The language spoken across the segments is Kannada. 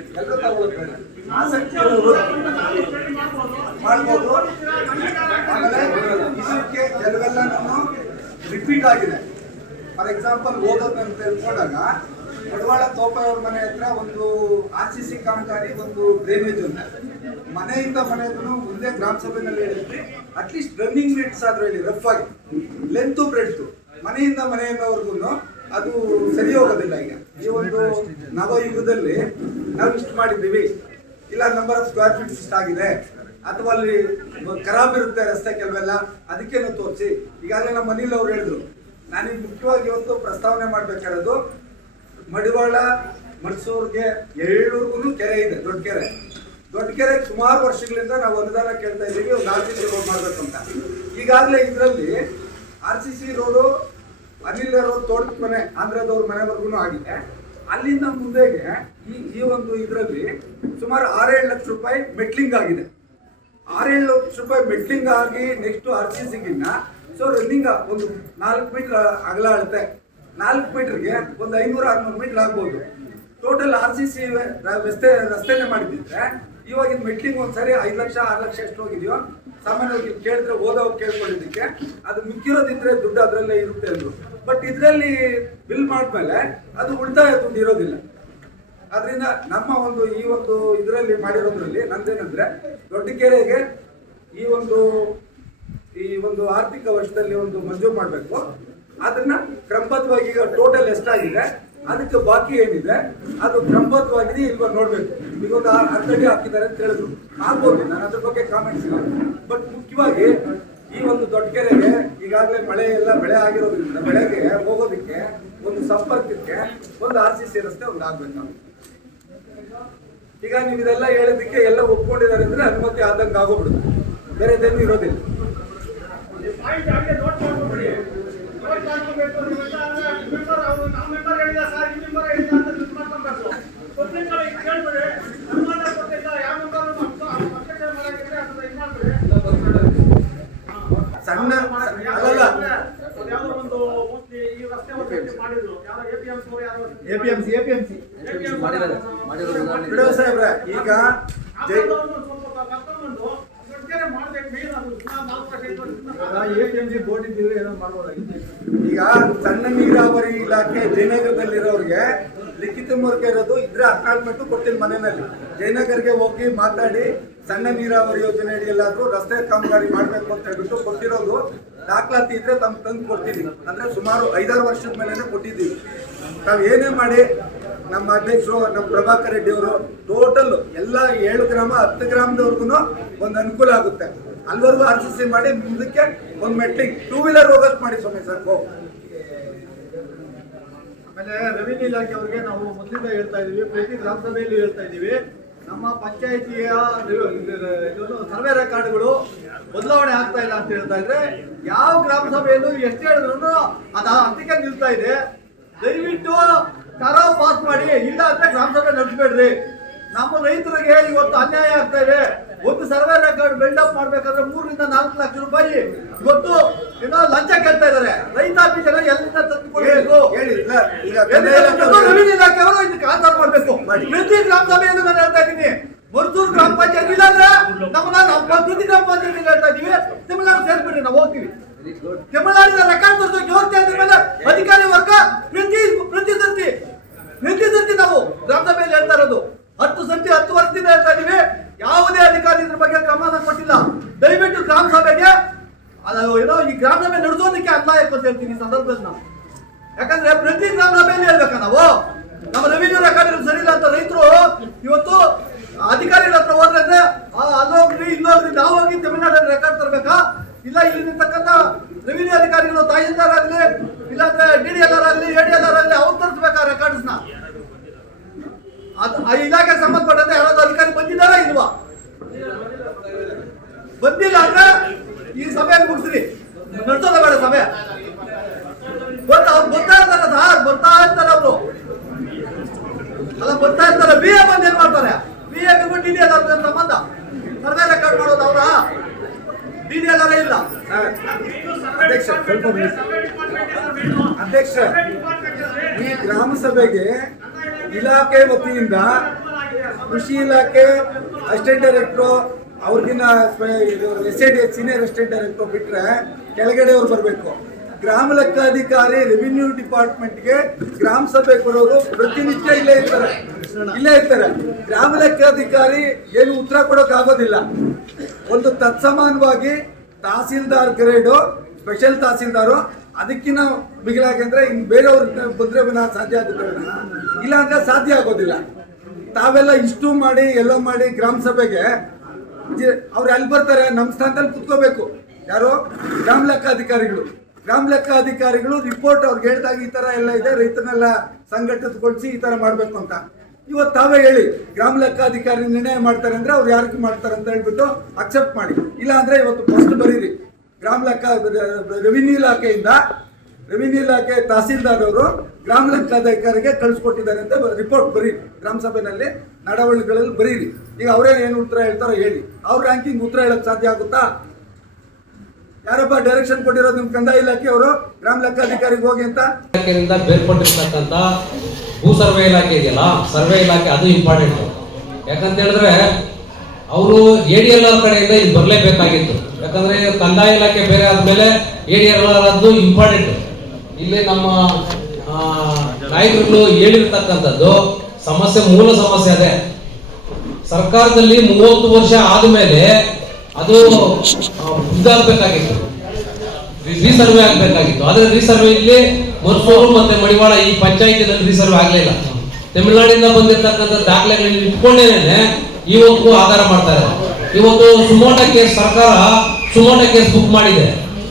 ಎಲ್ಲರೂ ತಗೊಳ್ತಾರೆ, ಆಸಕ್ತಿ ಇರೋರು ಮಾಡ್ಬೋದು. ಆಮೇಲೆ ಇದಕ್ಕೆ ಕೆಲವೆಲ್ಲನೂ ರಿಪೀಟ್ ಆಗಿದೆ. ಫಾರ್ ಎಕ್ಸಾಂಪಲ್ ಓದೋದಂತ ತಿಳ್ಕೊಂಡಾಗ ಮಡವಾಳ ತೋಪಯ್ಯವ್ರ ಮನೆ ಹತ್ರ ಒಂದು RCC ಕಾಮಗಾರಿ, ಒಂದು ಡ್ರೈನೇಜ್ ಅಂತ ಮನೆಯಿಂದ ಮನೆಗೂ ಮುಂದೆ ಗ್ರಾಮ ಸಭೆಯಲ್ಲಿ ಹೇಳಿದ್ವಿ. ಅಟ್ಲೀಸ್ಟ್ ರನ್ನಿಂಗ್ ರೇಟ್ಸ್ ಆದ್ರೂ ಹೇಳಿ, ರಫ್ ಆಗಿ ಲೆಂತ್ ಬ್ರೆಡ್ತ್ ಮನೆಯಿಂದ ಮನೆಯಿಂದವರೆಗೂ ಅದು ಸರಿ ಹೋಗೋದಿಲ್ಲ. ಈಗ ಈ ಒಂದು ನವಯುಗದಲ್ಲಿ ನಾವು ಇಷ್ಟು ಮಾಡಿದ್ದೀವಿ, ಇಲ್ಲ ನಂಬರ್ ಆಫ್ ಸ್ಕ್ವೇರ್ ಫೀಟ್ ಇಷ್ಟ ಆಗಿದೆ, ಅಥವಾ ಅಲ್ಲಿ ಖರಾಬ್ ಇರುತ್ತೆ ರಸ್ತೆ ಕೆಲವೆಲ್ಲ, ಅದಕ್ಕೇನು ತೋರಿಸಿ. ಈಗಾಗಲೇ ನಮ್ಮ ಮನೇಲಿ ಅವ್ರು ಹೇಳಿದ್ರು, ನಾನೀಗ ಮುಖ್ಯವಾಗಿ ಇವತ್ತು ಪ್ರಸ್ತಾವನೆ ಮಾಡ್ಬೇಕಾಗಿರೋದು ಮಡಿವಾಳ ಮೈಸೂರಿಗೆ ಏಳೂರ್ಗು ಕೆರೆ ಇದೆ, ದೊಡ್ಡ ಕೆರೆ. ದೊಡ್ಡ ಕೆರೆಗೆ ಸುಮಾರು ವರ್ಷಗಳಿಂದ ನಾವು ಅನುದಾನ ಕೇಳ್ತಾ ಇದ್ದೀವಿ, ಒಂದು RCC ರೋಡ್ ಮಾಡ್ಬೇಕು ಅಂತ. ಈಗಾಗಲೇ ಇದರಲ್ಲಿ RCC ರೋಡು ಅನಿಲ್ ರೋಡ್ ತೋಟದ ಮನೆ ಆಂಧ್ರದವ್ರ ಮನೆವರೆಗೂ ಆಗಿದೆ. ಅಲ್ಲಿಂದ ಮುಂದೆಗೆ ಈ ಒಂದು ಇದರಲ್ಲಿ ಸುಮಾರು 6-7 ಲಕ್ಷ ರೂಪಾಯಿ ಮೆಟ್ಲಿಂಗ್ ಆಗಿದೆ. 6-7 ಲಕ್ಷ ರೂಪಾಯಿ ಮೆಟ್ಲಿಂಗ್ ಆಗಿ ನೆಕ್ಸ್ಟ್ RCCಗಿನ್ನ ಸೊ ರನ್ನಿಂಗ್ ಒಂದು 4 ಮೀಟರ್ ಅಗಲ ಅಳತೆ, 4 ಮೀಟರ್ಗೆ ಒಂದು 500-600 ಮೀಟರ್ ಆಗ್ಬೋದು. ಟೋಟಲ್ RCC ರಸ್ತೆನೇ ಮಾಡಿದ್ದಿದ್ರೆ ಇವಾಗಿನ ಮೆಟ್ಲಿಂಗ್ ಒಂದ್ಸರಿ 5 ಲಕ್ಷ 6 ಲಕ್ಷ ಎಷ್ಟು ಹೋಗಿದೆಯೋ ಸಾಮಾನ್ಯವಾಗಿ ಕೇಳಿದ್ರೆ ಓದೋರು ಕೇಳ್ಕೊಂಡಿದ್ದಕ್ಕೆ ಅದು ಮಿಕ್ಕಿರೋದಿದ್ರೆ ದುಡ್ಡು ಅದರಲ್ಲೇ ಇರುತ್ತೆ ಅಂದ್ರು. ಬಟ್ ಇದರಲ್ಲಿ ಬಿಲ್ ಮಾಡಿದ್ಮೇಲೆ ಅದು ಉಳಿತಾಯ ದುಡ್ಡು ಇರೋದಿಲ್ಲ. ಅದರಿಂದ ನಮ್ಮ ಒಂದು ಈ ಒಂದು ಇದರಲ್ಲಿ ಮಾಡಿರೋದ್ರಲ್ಲಿ ನಂದೇನಂದ್ರೆ ದೊಡ್ಡ ಕೆರೆಗೆ ಈ ಒಂದು ಆರ್ಥಿಕ ವರ್ಷದಲ್ಲಿ ಒಂದು ಮಂಜೂರು ಮಾಡಬೇಕು. ಅದನ್ನ ಕ್ರಮಬದ್ಧವಾಗಿ ಈಗ ಟೋಟಲ್ ಎಷ್ಟಾಗಿದೆ, ಅದಕ್ಕೆ ಬಾಕಿ ಏನಿದೆ ಅದು ಕ್ರಮಬದ್ಧವಾಗಿದೆ ಇಲ್ವಾ ನೋಡ್ಬೇಕು. ಈಗ ಒಂದು 10 ಅಡಿ ಹಾಕಿದ್ದಾರೆ ಅಂತ ಹೇಳಿದ್ರು, ಆಗ್ಬೋದು, ನಾನು ಅದ್ರ ಬಗ್ಗೆ ಕಾಮೆಂಟ್ಸ್ ಇಲ್ಲ. ಬಟ್ ಮುಖ್ಯವಾಗಿ ಈ ಒಂದು ದೊಡ್ಡ ಕೆರೆಗೆ ಈಗಾಗಲೇ ಮಳೆ ಎಲ್ಲ ಬೆಳೆ ಆಗಿರೋದ್ರಿಂದ ಬೆಳೆಗೆ ಹೋಗೋದಕ್ಕೆ ಒಂದು ಸಂಪರ್ಕಕ್ಕೆ ಒಂದು RCC ರಸ್ತೆ ಒಂದು ಆಗ್ಬೇಕು. ಈಗ ನೀವು ಇದೆಲ್ಲ ಹೇಳೋದಕ್ಕೆ ಎಲ್ಲ ಒಪ್ಕೊಂಡಿದ್ದಾರೆ ಅಂದ್ರೆ ಅನುಮತಿ ಆದಂಗೆ ಆಗೋಗ್ಬಿಡುತ್ತೆ, ಬೇರೆದೇನು ಇರೋದಿಲ್ಲ. ಸಣ್ಣ ಅಲ್ಲಲ್ಲ APMC ಸಾಹೇಬ್ರೆ, ಈಗ ಈಗ ಸಣ್ಣ ನೀರಾವರಿ ಇಲಾಖೆ ಜಯನಗರದಲ್ಲಿರೋರಿಗೆ ಲಿಖಿತ ಮೂಲಕ ಇರೋದು ಇದ್ರೆ ಅಕ್ನಾಲ್ಮೆಂಟ್ ಕೊಡ್ತೀನಿ ಮನೆಯಲ್ಲಿ. ಜಯನಗರ್ಗೆ ಹೋಗಿ ಮಾತಾಡಿ ಸಣ್ಣ ನೀರಾವರಿ ಯೋಜನೆ ಅಡಿಯಲ್ಲಾದ್ರೂ ರಸ್ತೆ ಕಾಮಗಾರಿ ಮಾಡ್ಬೇಕು ಅಂತ ಹೇಳ್ಬಿಟ್ಟು ಕೊಟ್ಟಿರೋದು ದಾಖಲಾತಿ ಇದ್ರೆ ತಮ್ಮ ತಂದು ಕೊಡ್ತೀವಿ. ಅಂದ್ರೆ ಸುಮಾರು 5-6 ವರ್ಷದ ಮೇಲೆ ಕೊಟ್ಟಿದ್ದೀವಿ. ನಾವು ಏನೇ ಮಾಡಿ ನಮ್ಮ ಅಧ್ಯಕ್ಷರು ನಮ್ಮ ಪ್ರಭಾಕರ್ ರೆಡ್ಡಿ ಅವರು ಟೋಟಲ್ ಎಲ್ಲ 7 ಗ್ರಾಮ 10 ಗ್ರಾಮದವರೆಗೂ ಒಂದು ಅನುಕೂಲ ಆಗುತ್ತೆ. ಅಲ್ಲಿವರೆಗೂ RCC ಮಾಡಿ ಮುಂದಕ್ಕೆ ಒಂದು ಮೆಟ್ಲಿಂಗ್ 2 ವೀಲರ್ ಹೋಗೋಷ್ಟು ಮಾಡಿ ಸ್ವಾಮಿ ಸಾಕು. ಆಮೇಲೆ ರೆವಿನ್ಯೂ ಇಲಾಖೆ ಅವರಿಗೆ ನಾವು ಮೊದಲಿಂದ ಹೇಳ್ತಾ ಇದೀವಿ, ಪ್ರತಿ ಗ್ರಾಮ ಸಭೆಯಲ್ಲಿ ಹೇಳ್ತಾ ಇದೀವಿ, ನಮ್ಮ ಪಂಚಾಯಿತಿಯ ಸರ್ವೆ ರೆಕಾರ್ಡ್ಗಳು ಬದಲಾವಣೆ ಆಗ್ತಾ ಇಲ್ಲ ಅಂತ ಹೇಳ್ತಾ ಇದ್ರೆ, ಯಾವ ಗ್ರಾಮ ಸಭೆಯನ್ನು ಎಷ್ಟು ಹೇಳಿದ್ರು ಅದು ಅಂತಿಕೆ ನಿಲ್ತಾ ಇದೆ. ದಯವಿಟ್ಟು ಕರಾವು ಪಾಸ್ ಮಾಡಿ, ಇಲ್ಲ ಅಂದ್ರೆ ಗ್ರಾಮ ಸಭೆ ನಡೆಸಬೇಡ್ರಿ. ನಮ್ಮ ರೈತರಿಗೆ ಇವತ್ತು ಅನ್ಯಾಯ ಆಗ್ತಾ ಇದೆ. ಒಂದು ಸರ್ವೆ ರೆಕಾರ್ಡ್ ಬಿಲ್ಡಪ್ ಮಾಡ್ಬೇಕಾದ್ರೆ 3-4 ಲಕ್ಷ ರೂಪಾಯಿ ಇವತ್ತು ಏನೋ ಲಂಚ ಕೇಳ್ತಾ ಇದಾರೆ. ರೈತಾಪಿ ಜನ ಎಲ್ಲಿಂದ ತಂದು ಕೊಡಬೇಕು? ರೆವಿನ್ಯೂ ಇಲಾಖೆಯವರು ಇದಕ್ಕೆ ಆಧಾರ ಮಾಡಬೇಕು. ಪ್ರತಿ ಗ್ರಾಮ ಸಭೆಯನ್ನು ನಾನು ಹೇಳ್ತಾ ಇದ್ದೀನಿ, ಮರುತೂರು ಗ್ರಾಮ ಪಂಚಾಯತ್ ಇಲ್ಲಾಂದ್ರೆ ಪ್ರತಿ ಗ್ರಾಮ ಪಂಚಾಯತ್ ಹೇಳ್ತಾ ಇದೀವಿ, ತಮಿಳುನಾಡು ಸೇರ್ಬಿಡ್ರಿ, ನಾವು ಹೋಗ್ತೀವಿ. ತಮಿಳುನಾಡಿನ ರೆಕಾರ್ಡ್ ತೋರಿಸೋಕೆ ಹೋಗ್ತಾ ಇದ್ರ ಮೇಲೆ ಅಧಿಕಾರಿ ವರ್ಗ ಪ್ರತಿ ಸರ್ತಿ ನಾವು ಗ್ರಾಮ ಸಭೆಯಲ್ಲಿ ಹೇಳ್ತಾ ಇರೋದು 10 ವರ್ಷದಿಂದ ಹೇಳ್ತಾ ಇದೀವಿ. ಯಾವುದೇ ಅಧಿಕಾರಿ ಇದ್ರ ಬಗ್ಗೆ ಕ್ರಮನ ಕೊಟ್ಟಿಲ್ಲ. ದಯವಿಟ್ಟು ಗ್ರಾಮ ಸಭೆಗೆ ಏನೋ ಈ ಗ್ರಾಮ ಸಭೆ ನಡೆಸೋದಕ್ಕೆ ಅನ್ಯಾಯ ಅಂತ ಹೇಳ್ತೀನಿ ಈ ಸಂದರ್ಭದಲ್ಲಿ ನಾವು. ಯಾಕಂದ್ರೆ ಪ್ರತಿ ಗ್ರಾಮ ಸಭೆಯಲ್ಲಿ ಹೇಳ್ಬೇಕ ನಾವು, ನಮ್ಮ ರೆವಿನ್ಯೂ ರೆಕಾರ್ಡ್ ಸರಿ ಇಲ್ಲ ಅಂತ ರೈತರು ಇವತ್ತು ಅಧಿಕಾರಿಗಳ ಹತ್ರ ಹೋದ್ರೆ ಅಂದ್ರೆ ಅಲ್ಲೋಗ್ರಿ ಇಲ್ಲೋಗ್ರಿ, ನಾವು ಹೋಗಿ ತಮಿಳುನಾಡಲ್ಲಿ ರೆಕಾರ್ಡ್ ತರಬೇಕಾ? ಇಲ್ಲ ಇಲ್ಲಿರ್ತಕ್ಕಂಥ ರೆವಿನ್ಯೂ ಅಧಿಕಾರಿಗಳು ತಹಸೀಲ್ದಾರ್ ಆಗಲಿ, ಇಲ್ಲಾಂದ್ರೆ DDLR ಆಗಲಿ, ADLR ಆಗಲಿ, ಅವ್ರು ತರಿಸ್ಬೇಕಾ ರೆಕಾರ್ಡ್ಸ್ನ? ಆ ಇಲಾಖೆಗೆ ಸಂಬಂಧಪಟ್ಟಂತೆ ಯಾರಾದ್ರೂ ಅಧಿಕಾರಿ ಬಂದಿದ್ದಾರಾ ಇಲ್ವಾ? ಬಂದಿಲ್ಲ ಅಂದ್ರೆ ಈ ಸಭೆಯನ್ನು ಮುಗಿಸ್ರಿ, ನಡೆಸೋದ ಬೇಡ ಸಭೆ. ಬರ್ತಾ ಇರ್ತಾರೆ ಅವರು, ಅಲ್ಲ ಬರ್ತಾ ಇರ್ತಾರೆ. BA ಬಂದು ಏನ್ ಮಾಡ್ತಾರೆ? BA DDLR ಸಂಬಂಧ ಸರ್ವೆ ರೆಕಾರ್ಡ್ ಮಾಡೋದು ಅವರ DDLR ಇಲ್ಲ. ಅಧ್ಯಕ್ಷ, ಈ ಗ್ರಾಮ ಸಭೆಗೆ ಇಲಾಖೆ ವತಿಯಿಂದ ಕೃಷಿ ಇಲಾಖೆ ಅಸಿಸ್ಟೆಂಟ್ ಡೈರೆಕ್ಟ್ರು ಅವ್ರಿಗಿನ್ನ SAD ಸೀನಿಯರ್ ಅಸಿಸ್ಟೆಂಟ್ ಡೈರೆಕ್ಟ್ರು ಬಿಟ್ರೆ ಕೆಳಗಡೆ ಅವ್ರು ಬರಬೇಕು. ಗ್ರಾಮ ಲೆಕ್ಕಾಧಿಕಾರಿ ರೆವಿನ್ಯೂ ಡಿಪಾರ್ಟ್ಮೆಂಟ್ಗೆ ಗ್ರಾಮ ಸಭೆಗೆ ಬರೋರು ಪ್ರತಿನಿತ್ಯ ಇಲ್ಲೇ ಇರ್ತಾರೆ. ಗ್ರಾಮ ಲೆಕ್ಕಾಧಿಕಾರಿ ಏನು ಉತ್ತರ ಕೊಡೋಕೆ ಆಗೋದಿಲ್ಲ. ಒಂದು ತತ್ಸಮಾನವಾಗಿ ತಹಸೀಲ್ದಾರ್ ಗ್ರೇಡು, ಸ್ಪೆಷಲ್ ತಹಸೀಲ್ದಾರು ಅದಕ್ಕಿಂತ ಬಿಗಿಲಾಗಿ ಅಂದ್ರೆ ಇನ್ನು ಬೇರೆಯವ್ರ ಬಂದ್ರೆ ಸಾಧ್ಯ ಆಗುತ್ತೆ, ಇಲ್ಲ ಅಂದ್ರೆ ಸಾಧ್ಯ ಆಗೋದಿಲ್ಲ. ತಾವೆಲ್ಲ ಇಷ್ಟು ಮಾಡಿ ಎಲ್ಲ ಮಾಡಿ ಗ್ರಾಮ ಸಭೆಗೆ ಅವ್ರು ಎಲ್ಲಿ ಬರ್ತಾರೆ? ನಮ್ಮ ಸ್ಥಾನದಲ್ಲಿ ಕುತ್ಕೋಬೇಕು. ಯಾರು? ಗ್ರಾಮ ಲೆಕ್ಕಾಧಿಕಾರಿಗಳು ರಿಪೋರ್ಟ್ ಅವ್ರಿಗೆ ಹೇಳಿದಾಗ ಈ ತರ ಎಲ್ಲ ಇದೆ, ರೈತರನ್ನೆಲ್ಲ ಸಂಘಟಿತಗೊಳಿಸಿ ಈ ತರ ಮಾಡ್ಬೇಕು ಅಂತ. ಇವತ್ತು ತಾವೇ ಹೇಳಿ ಗ್ರಾಮ ಲೆಕ್ಕಾಧಿಕಾರಿ ನಿರ್ಣಯ ಮಾಡ್ತಾರೆ ಅಂದ್ರೆ ಅವ್ರು ಯಾರಿಗೆ ಮಾಡ್ತಾರೆ ಅಂತ ಹೇಳ್ಬಿಟ್ಟು ಅಕ್ಸೆಪ್ಟ್ ಮಾಡಿ. ಇಲ್ಲ ಅಂದ್ರೆ ಇವತ್ತು ಫಸ್ಟ್ ಬರೀರಿ, ರೆವಿನ್ಯೂ ಇಲಾಖೆ ತಹಸೀಲ್ದಾರ್ ಅವರು ಗ್ರಾಮ ಲೆಕ್ಕಾಧಿಕಾರಿಗೆ ಕಳಿಸ್ಕೊಟ್ಟಿದ್ದಾರೆ ಅಂತ ರಿಪೋರ್ಟ್ ಬರೀರಿ. ಗ್ರಾಮ ಸಭೆಯಲ್ಲಿ ನಡವಳಿಕೆಗಳಲ್ಲಿ ಬರೀರಿ. ಈಗ ಅವರೇ ಏನು ಉತ್ತರ ಹೇಳ್ತಾರೋ ಹೇಳಿ. ಅವ್ರ ರ್ಯಾಂಕಿಂಗ್ ಉತ್ತರ ಹೇಳಕ್ ಸಾಧ್ಯ ಆಗುತ್ತಾ? ಯಾರಪ್ಪ ಡೈರೆಕ್ಷನ್ ಕೊಟ್ಟಿರೋದು? ನಿಮ್ ಕಂದಾಯ ಇಲಾಖೆ ಅವರು ಗ್ರಾಮ ಲೆಕ್ಕಾಧಿಕಾರಿಗೆ ಹೋಗಿ ಅಂತ. ಇಲಾಖೆಯಿಂದ ಬೇರ್ಪಟ್ಟಿರ್ತಕ್ಕಂಥ ಭೂ ಸರ್ವೆ ಇಲಾಖೆ ಇದೆಯಲ್ಲ, ಸರ್ವೆ ಇಲಾಖೆ ಅದು ಇಂಪಾರ್ಟೆಂಟ್. ಯಾಕಂತ ಹೇಳಿದ್ರೆ ಅವರು ADLR ಕಡೆಯಿಂದ ಇಲ್ಲಿ ಬರಲೇಬೇಕಾಗಿತ್ತು. ಯಾಕಂದ್ರೆ ಕಂದಾಯ ಇಲಾಖೆ ಬೇರೆ ಆದ್ಮೇಲೆ ADLR ಅದು ಇಂಪಾರ್ಟೆಂಟ್. ಇಲ್ಲಿ ನಮ್ಮ ನಾಯಕರುಗಳು ಹೇಳಿರ್ತಕ್ಕಂಥದ್ದು ಮೂಲ ಸಮಸ್ಯೆ ಅದೇ. ಸರ್ಕಾರದಲ್ಲಿ 30 ವರ್ಷ ಆದ್ಮೇಲೆ ಅದು ಇದಾಗಬೇಕಾಗಿತ್ತು, ರೀಸರ್ವೆ ಆಗಬೇಕಾಗಿತ್ತು. ಆದ್ರೆ ರೀಸರ್ವೆ ಇಲ್ಲಿ ಮರ್ಸೂರು ಮತ್ತೆ ಮಡಿವಾಳ ಈ ಪಂಚಾಯತಿನಲ್ಲಿ ರೀಸರ್ವೆ ಆಗಲಿಲ್ಲ. ತಮಿಳುನಾಡಿಂದ ಬಂದಿರತಕ್ಕಂಥ ದಾಖಲೆಗಳನ್ನ ಇಟ್ಕೊಂಡೇನೆ ಇವತ್ತು ಆಧಾರ ಮಾಡ್ತಾರೆ. ಇವತ್ತು ಸುಮೋಟ ಕೇಸ್, ಸರ್ಕಾರ ಸುಮೋಟ ಕೇಸ್ ಬುಕ್ ಮಾಡಿದೆ.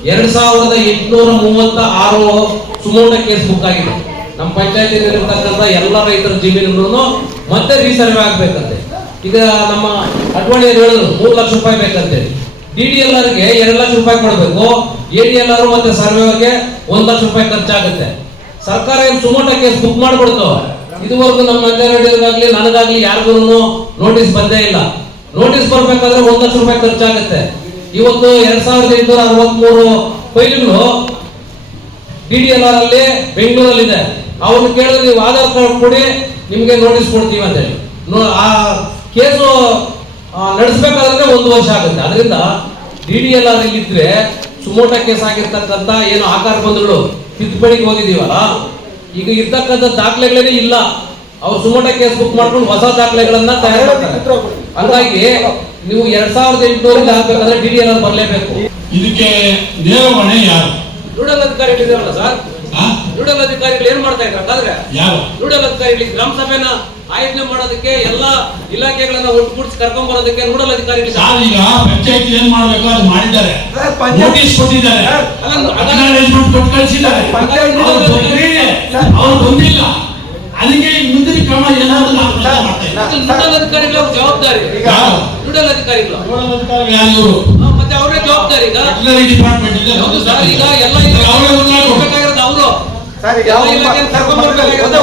2836 ಸುಮೋಟ ಕೇಸ್ ಬುಕ್ ಆಗಿದೆ. ನಮ್ಮ ಪಂಚಾಯತಿನಲ್ಲಿರ್ತಕ್ಕಂಥ ಎಲ್ಲ ರೈತರ ಜಮೀನುಗಳನ್ನು ಮತ್ತೆ ರೀಸರ್ವೆ ಆಗ್ಬೇಕಂತೆ. ಈಗ ನಮ್ಮ ಅಡ್ವಾಣಿಯರು ಹೇಳಿದ್ರು 3 ಲಕ್ಷ ರೂಪಾಯಿ ಬೇಕಂತೇಳಿ. DDLRಗೆ 2 ಲಕ್ಷ ರೂಪಾಯಿ ಕೊಡಬೇಕು, ADLR ಮತ್ತೆ ಸರ್ವೆಗೆ 1 ಲಕ್ಷ ರೂಪಾಯಿ ಖರ್ಚಾಗುತ್ತೆ. ಸರ್ಕಾರ ಏನು ಸುಮೋಟ ಕೇಸ್ ಬುಕ್ ಮಾಡ್ಕೊಡ್ತು. ಇದುವರೆಗೂ ನಮ್ಮ ಮಂಜಾರೆಡ್ಡಿಗಾಗ್ಲಿ ನನಗಾಗ್ಲಿ ಯಾರಿಗೂ ನೋಟಿಸ್ ಬಂದೇ ಇಲ್ಲ. ನೋಟಿಸ್ ಬರ್ಬೇಕಾದ್ರೆ 1 ಲಕ್ಷ ರೂಪಾಯಿ ಖರ್ಚಾಗುತ್ತೆ. ಇವತ್ತು 2863 ಫೈಲ್ಗಳು DDLR ಅಲ್ಲಿ ಬೆಂಗಳೂರಲ್ಲಿದೆ. ಅವ್ರನ್ನ ಕೇಳಿದ್ರೆ ನೀವು ಆಧಾರ್ ಕಾರ್ಡ್ ಕೊಡಿ, ನಿಮ್ಗೆ ನೋಟಿಸ್ ಕೊಡ್ತೀವಿ ಅಂತ ಹೇಳಿ. ಆ ಕೇಸು ನಡೆಸಬೇಕಾದ್ರೆ 1 ವರ್ಷ ಆಗುತ್ತೆ. ಅದರಿಂದ DDLR ಇಲ್ಲಿದ್ರೆ ಸುಮೋಟ ಕೇಸ್ ಆಗಿರ್ತಕ್ಕಂಥ ಏನು ಆಕಾರ ಬಂಧುಗಳು ತಿದ್ದುಪಡಿಗೆ ಹೋಗಿದೀವಲ್ಲ, ಈಗ ಇರ್ತಕ್ಕಂಥ ದಾಖಲೆಗಳೇ ಇಲ್ಲ. ಅವ್ರು ಸುಮೋಟ ಕೇಸ್ ಬುಕ್ ಮಾಡ್ಕೊಂಡು ಹೊಸ ದಾಖಲೆಗಳನ್ನ ತಯಾರು ಮಾಡ್ತಾರೆ. ಹಾಗಾಗಿ ನೀವು 2800 ಹಾಕ್ಬೇಕಂದ್ರೆ DDLR ಬರಲೇಬೇಕು. ಇದಕ್ಕೆ ನೇರ ಹೊಣೆ ಯಾರು? ನೋಡಲ್ ಅಧಿಕಾರಿಗಳಿದಾರಲ್ಲ ಸರ್, ನೋಡಲ್ ಅಧಿಕಾರಿಗಳು ಏನ್ ಮಾಡ್ತಾ ಇದ್ದಾರೆ? ನೋಡಲ್ ಅಧಿಕಾರಿಗಳಿಗೆ ಗ್ರಾಮ ಸಭೆನ ಆಯೋಜನೆ ಮಾಡೋದಕ್ಕೆ ಎಲ್ಲ ಇಲಾಖೆಗಳನ್ನ ಒಟ್ಟುಗೂಡಿಸಿ ಕರ್ಕೊಂಡ್ ಬರೋದಕ್ಕೆ ನೋಡಲ್ ಅಧಿಕಾರಿಗಳು ಈಗ ಪಂಚಾಯತ್ ಏನ್ ಮಾಡ್ಬೇಕು ಅದು ಮಾಡಿದ್ದಾರೆ, ನೋಟಿಸ್ ಕೊಟ್ಟಿದ್ದಾರೆ, ಅಕ್ನಾಲೇಜ್ಮೆಂಟ್ ಕೊಟ್ಟು ಕಳಿಸಿದ್ದಾರೆ. ಅವ್ರು ಬಂದಿಲ್ಲ, ಅದಕ್ಕೆ ಮುಂದಿನ ಕ್ರಮ ಏನಾದ್ರು ನೋಡಲ್ ಅಧಿಕಾರಿಗಳ ಜವಾಬ್ದಾರಿ. ನೋಡಲ್ ಅಧಿಕಾರಿಗಳು ಯಾರು? ಮತ್ತೆ ಅವರೇ ಜವಾಬ್ದಾರಿ. ಈಗ ಡಿಪಾರ್ಟ್ಮೆಂಟ್ ಇದೆ. ಹೌದು ಸರ್, ಈಗ ಎಲ್ಲ ಬೇಕಾಗಿರೋದು ಅವರು ಕರ್ಕೊಂಡ್ ಬರ್ಬೇಕಾಗಿರೋದು.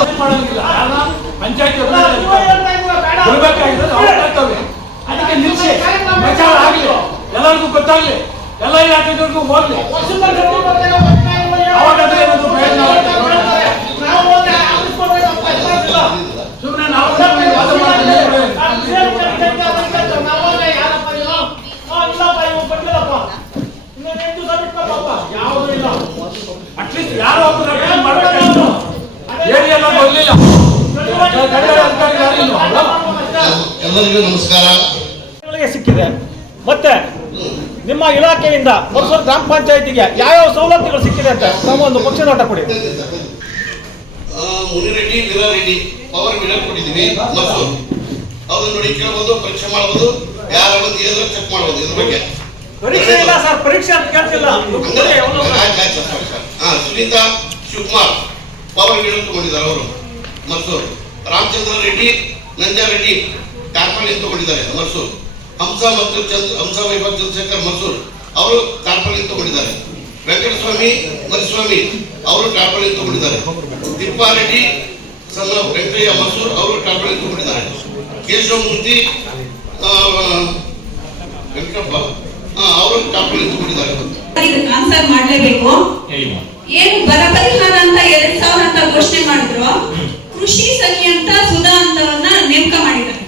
ಪಂಚಾಯತ್ ಅದಕ್ಕೆ ನಿಲ್ಲಿಸಿ ಪ್ರಚಾರ ಆಗಲಿ, ಎಲ್ಲರಿಗೂ ಗೊತ್ತಾಗ್ಲಿ, ಎಲ್ಲ ಇಲಾಖೆಗಳಿಗೂ ಹೋಗ್ಲಿ. ಅವಾಗ ಸುಮ್ಮನೆ ನಾವು ಅಟ್ಲೀಸ್ಟ್ ಯಾರೋ ಮಾಡಬೇಕು. ಏರಿಯೆಲ್ಲ ಬರಲಿಲ್ಲ. ಎಲ್ಲರಿಗೂ ನಮಸ್ಕಾರ. ಸಿಕ್ಕಿದೆ. ಮತ್ತೆ ನಿಮ್ಮ ಇಲಾಖೆಯಿಂದ ಮರ್ಸೂರು ಗ್ರಾಮ ಪಂಚಾಯತಿಗೆ ಯಾವ್ಯಾವ ಸವಲತ್ತುಗಳು ಸಿಕ್ಕಿದೆ ಅಂತ ನಮ್ಮ ಒಂದು ಪಕ್ಷ ನೋಟ ಕೊಡಿ. ಮುನಿರೆಡ್ಡಿ, ವೀರಾರೆಡ್ಡಿ ಪವರ್ ಮೀಟರ್ ಕೊಟ್ಟಿದ್ದೀವಿ ಮರ್ಸೂರು. ಅವ್ರು ನೋಡಿ ಕೇಳ್ಬೋದು, ಪರೀಕ್ಷೆ ಮಾಡ್ಬೋದು, ಯಾರ ಬಂದು ಏನಾದ್ರು ಚೆಕ್ ಮಾಡ್ಬೋದು. ಇದ್ರ ಬಗ್ಗೆ ಪರೀಕ್ಷೆ ಇಲ್ಲ ಸರ್, ಪರೀಕ್ಷೆ ಅಂತ ಕೇಳ್ತಿಲ್ಲ. ಸುನೀತಾ ಶಿವಕುಮಾರ್ ಪವರ್ ಮೀಟರ್ ತಗೊಂಡಿದ್ದಾರೆ ಅವರು ಮರ್ಸೂರು. ರಾಮಚಂದ್ರ ರೆಡ್ಡಿ, ನಂಜಾರೆಡ್ಡಿ ಕಾರ್ಪೊರೇಷನ್ ತಗೊಂಡಿದ್ದಾರೆ ಮರ್ಸೂರು. ಹಂಸ ವೈಭವ್ ಚಂದ್ರಶೇಖರ್ ಮರ್ಸೂರು ಅವರು ಕಾರ್ಪೊರೇಷನ್ ತಗೊಂಡಿದ್ದಾರೆ. ವೆಂಕಟಸ್ವಾಮಿ ಮರಿಸ್ವಾಮಿ ಅವರು ಕಾರ್ಪೊರೇಷನ್ ತಗೊಂಡಿದ್ದಾರೆ. ತಿಪ್ಪಾರೆಡ್ಡಿ ಸಣ್ಣ ವೆಂಕಯ್ಯ ಮರ್ಸೂರು ಅವರು ಕಾರ್ಪೊರೇಷನ್ ತಗೊಂಡಿದ್ದಾರೆ. ಕೇಶವಮೂರ್ತಿ ವೆಂಕಟಪ್ಪ ಅವರು ಕಾರ್ಪೊರೇಷನ್ ತಗೊಂಡಿದ್ದಾರೆ. ಆನ್ಸರ್ ಮಾಡಲೇಬೇಕು. ಏನು ಬರ ಪರಿಹಾರ ಅಂತ 2000 ಅಂತ ಘೋಷಣೆ ಮಾಡಿದ್ರು, ಕೃಷಿ ಸಖಿ ಅಂತ ಸುಧಾ ಅಂತವನ್ನ ನೇಮಕ ಮಾಡಿದ್ದಾರೆ.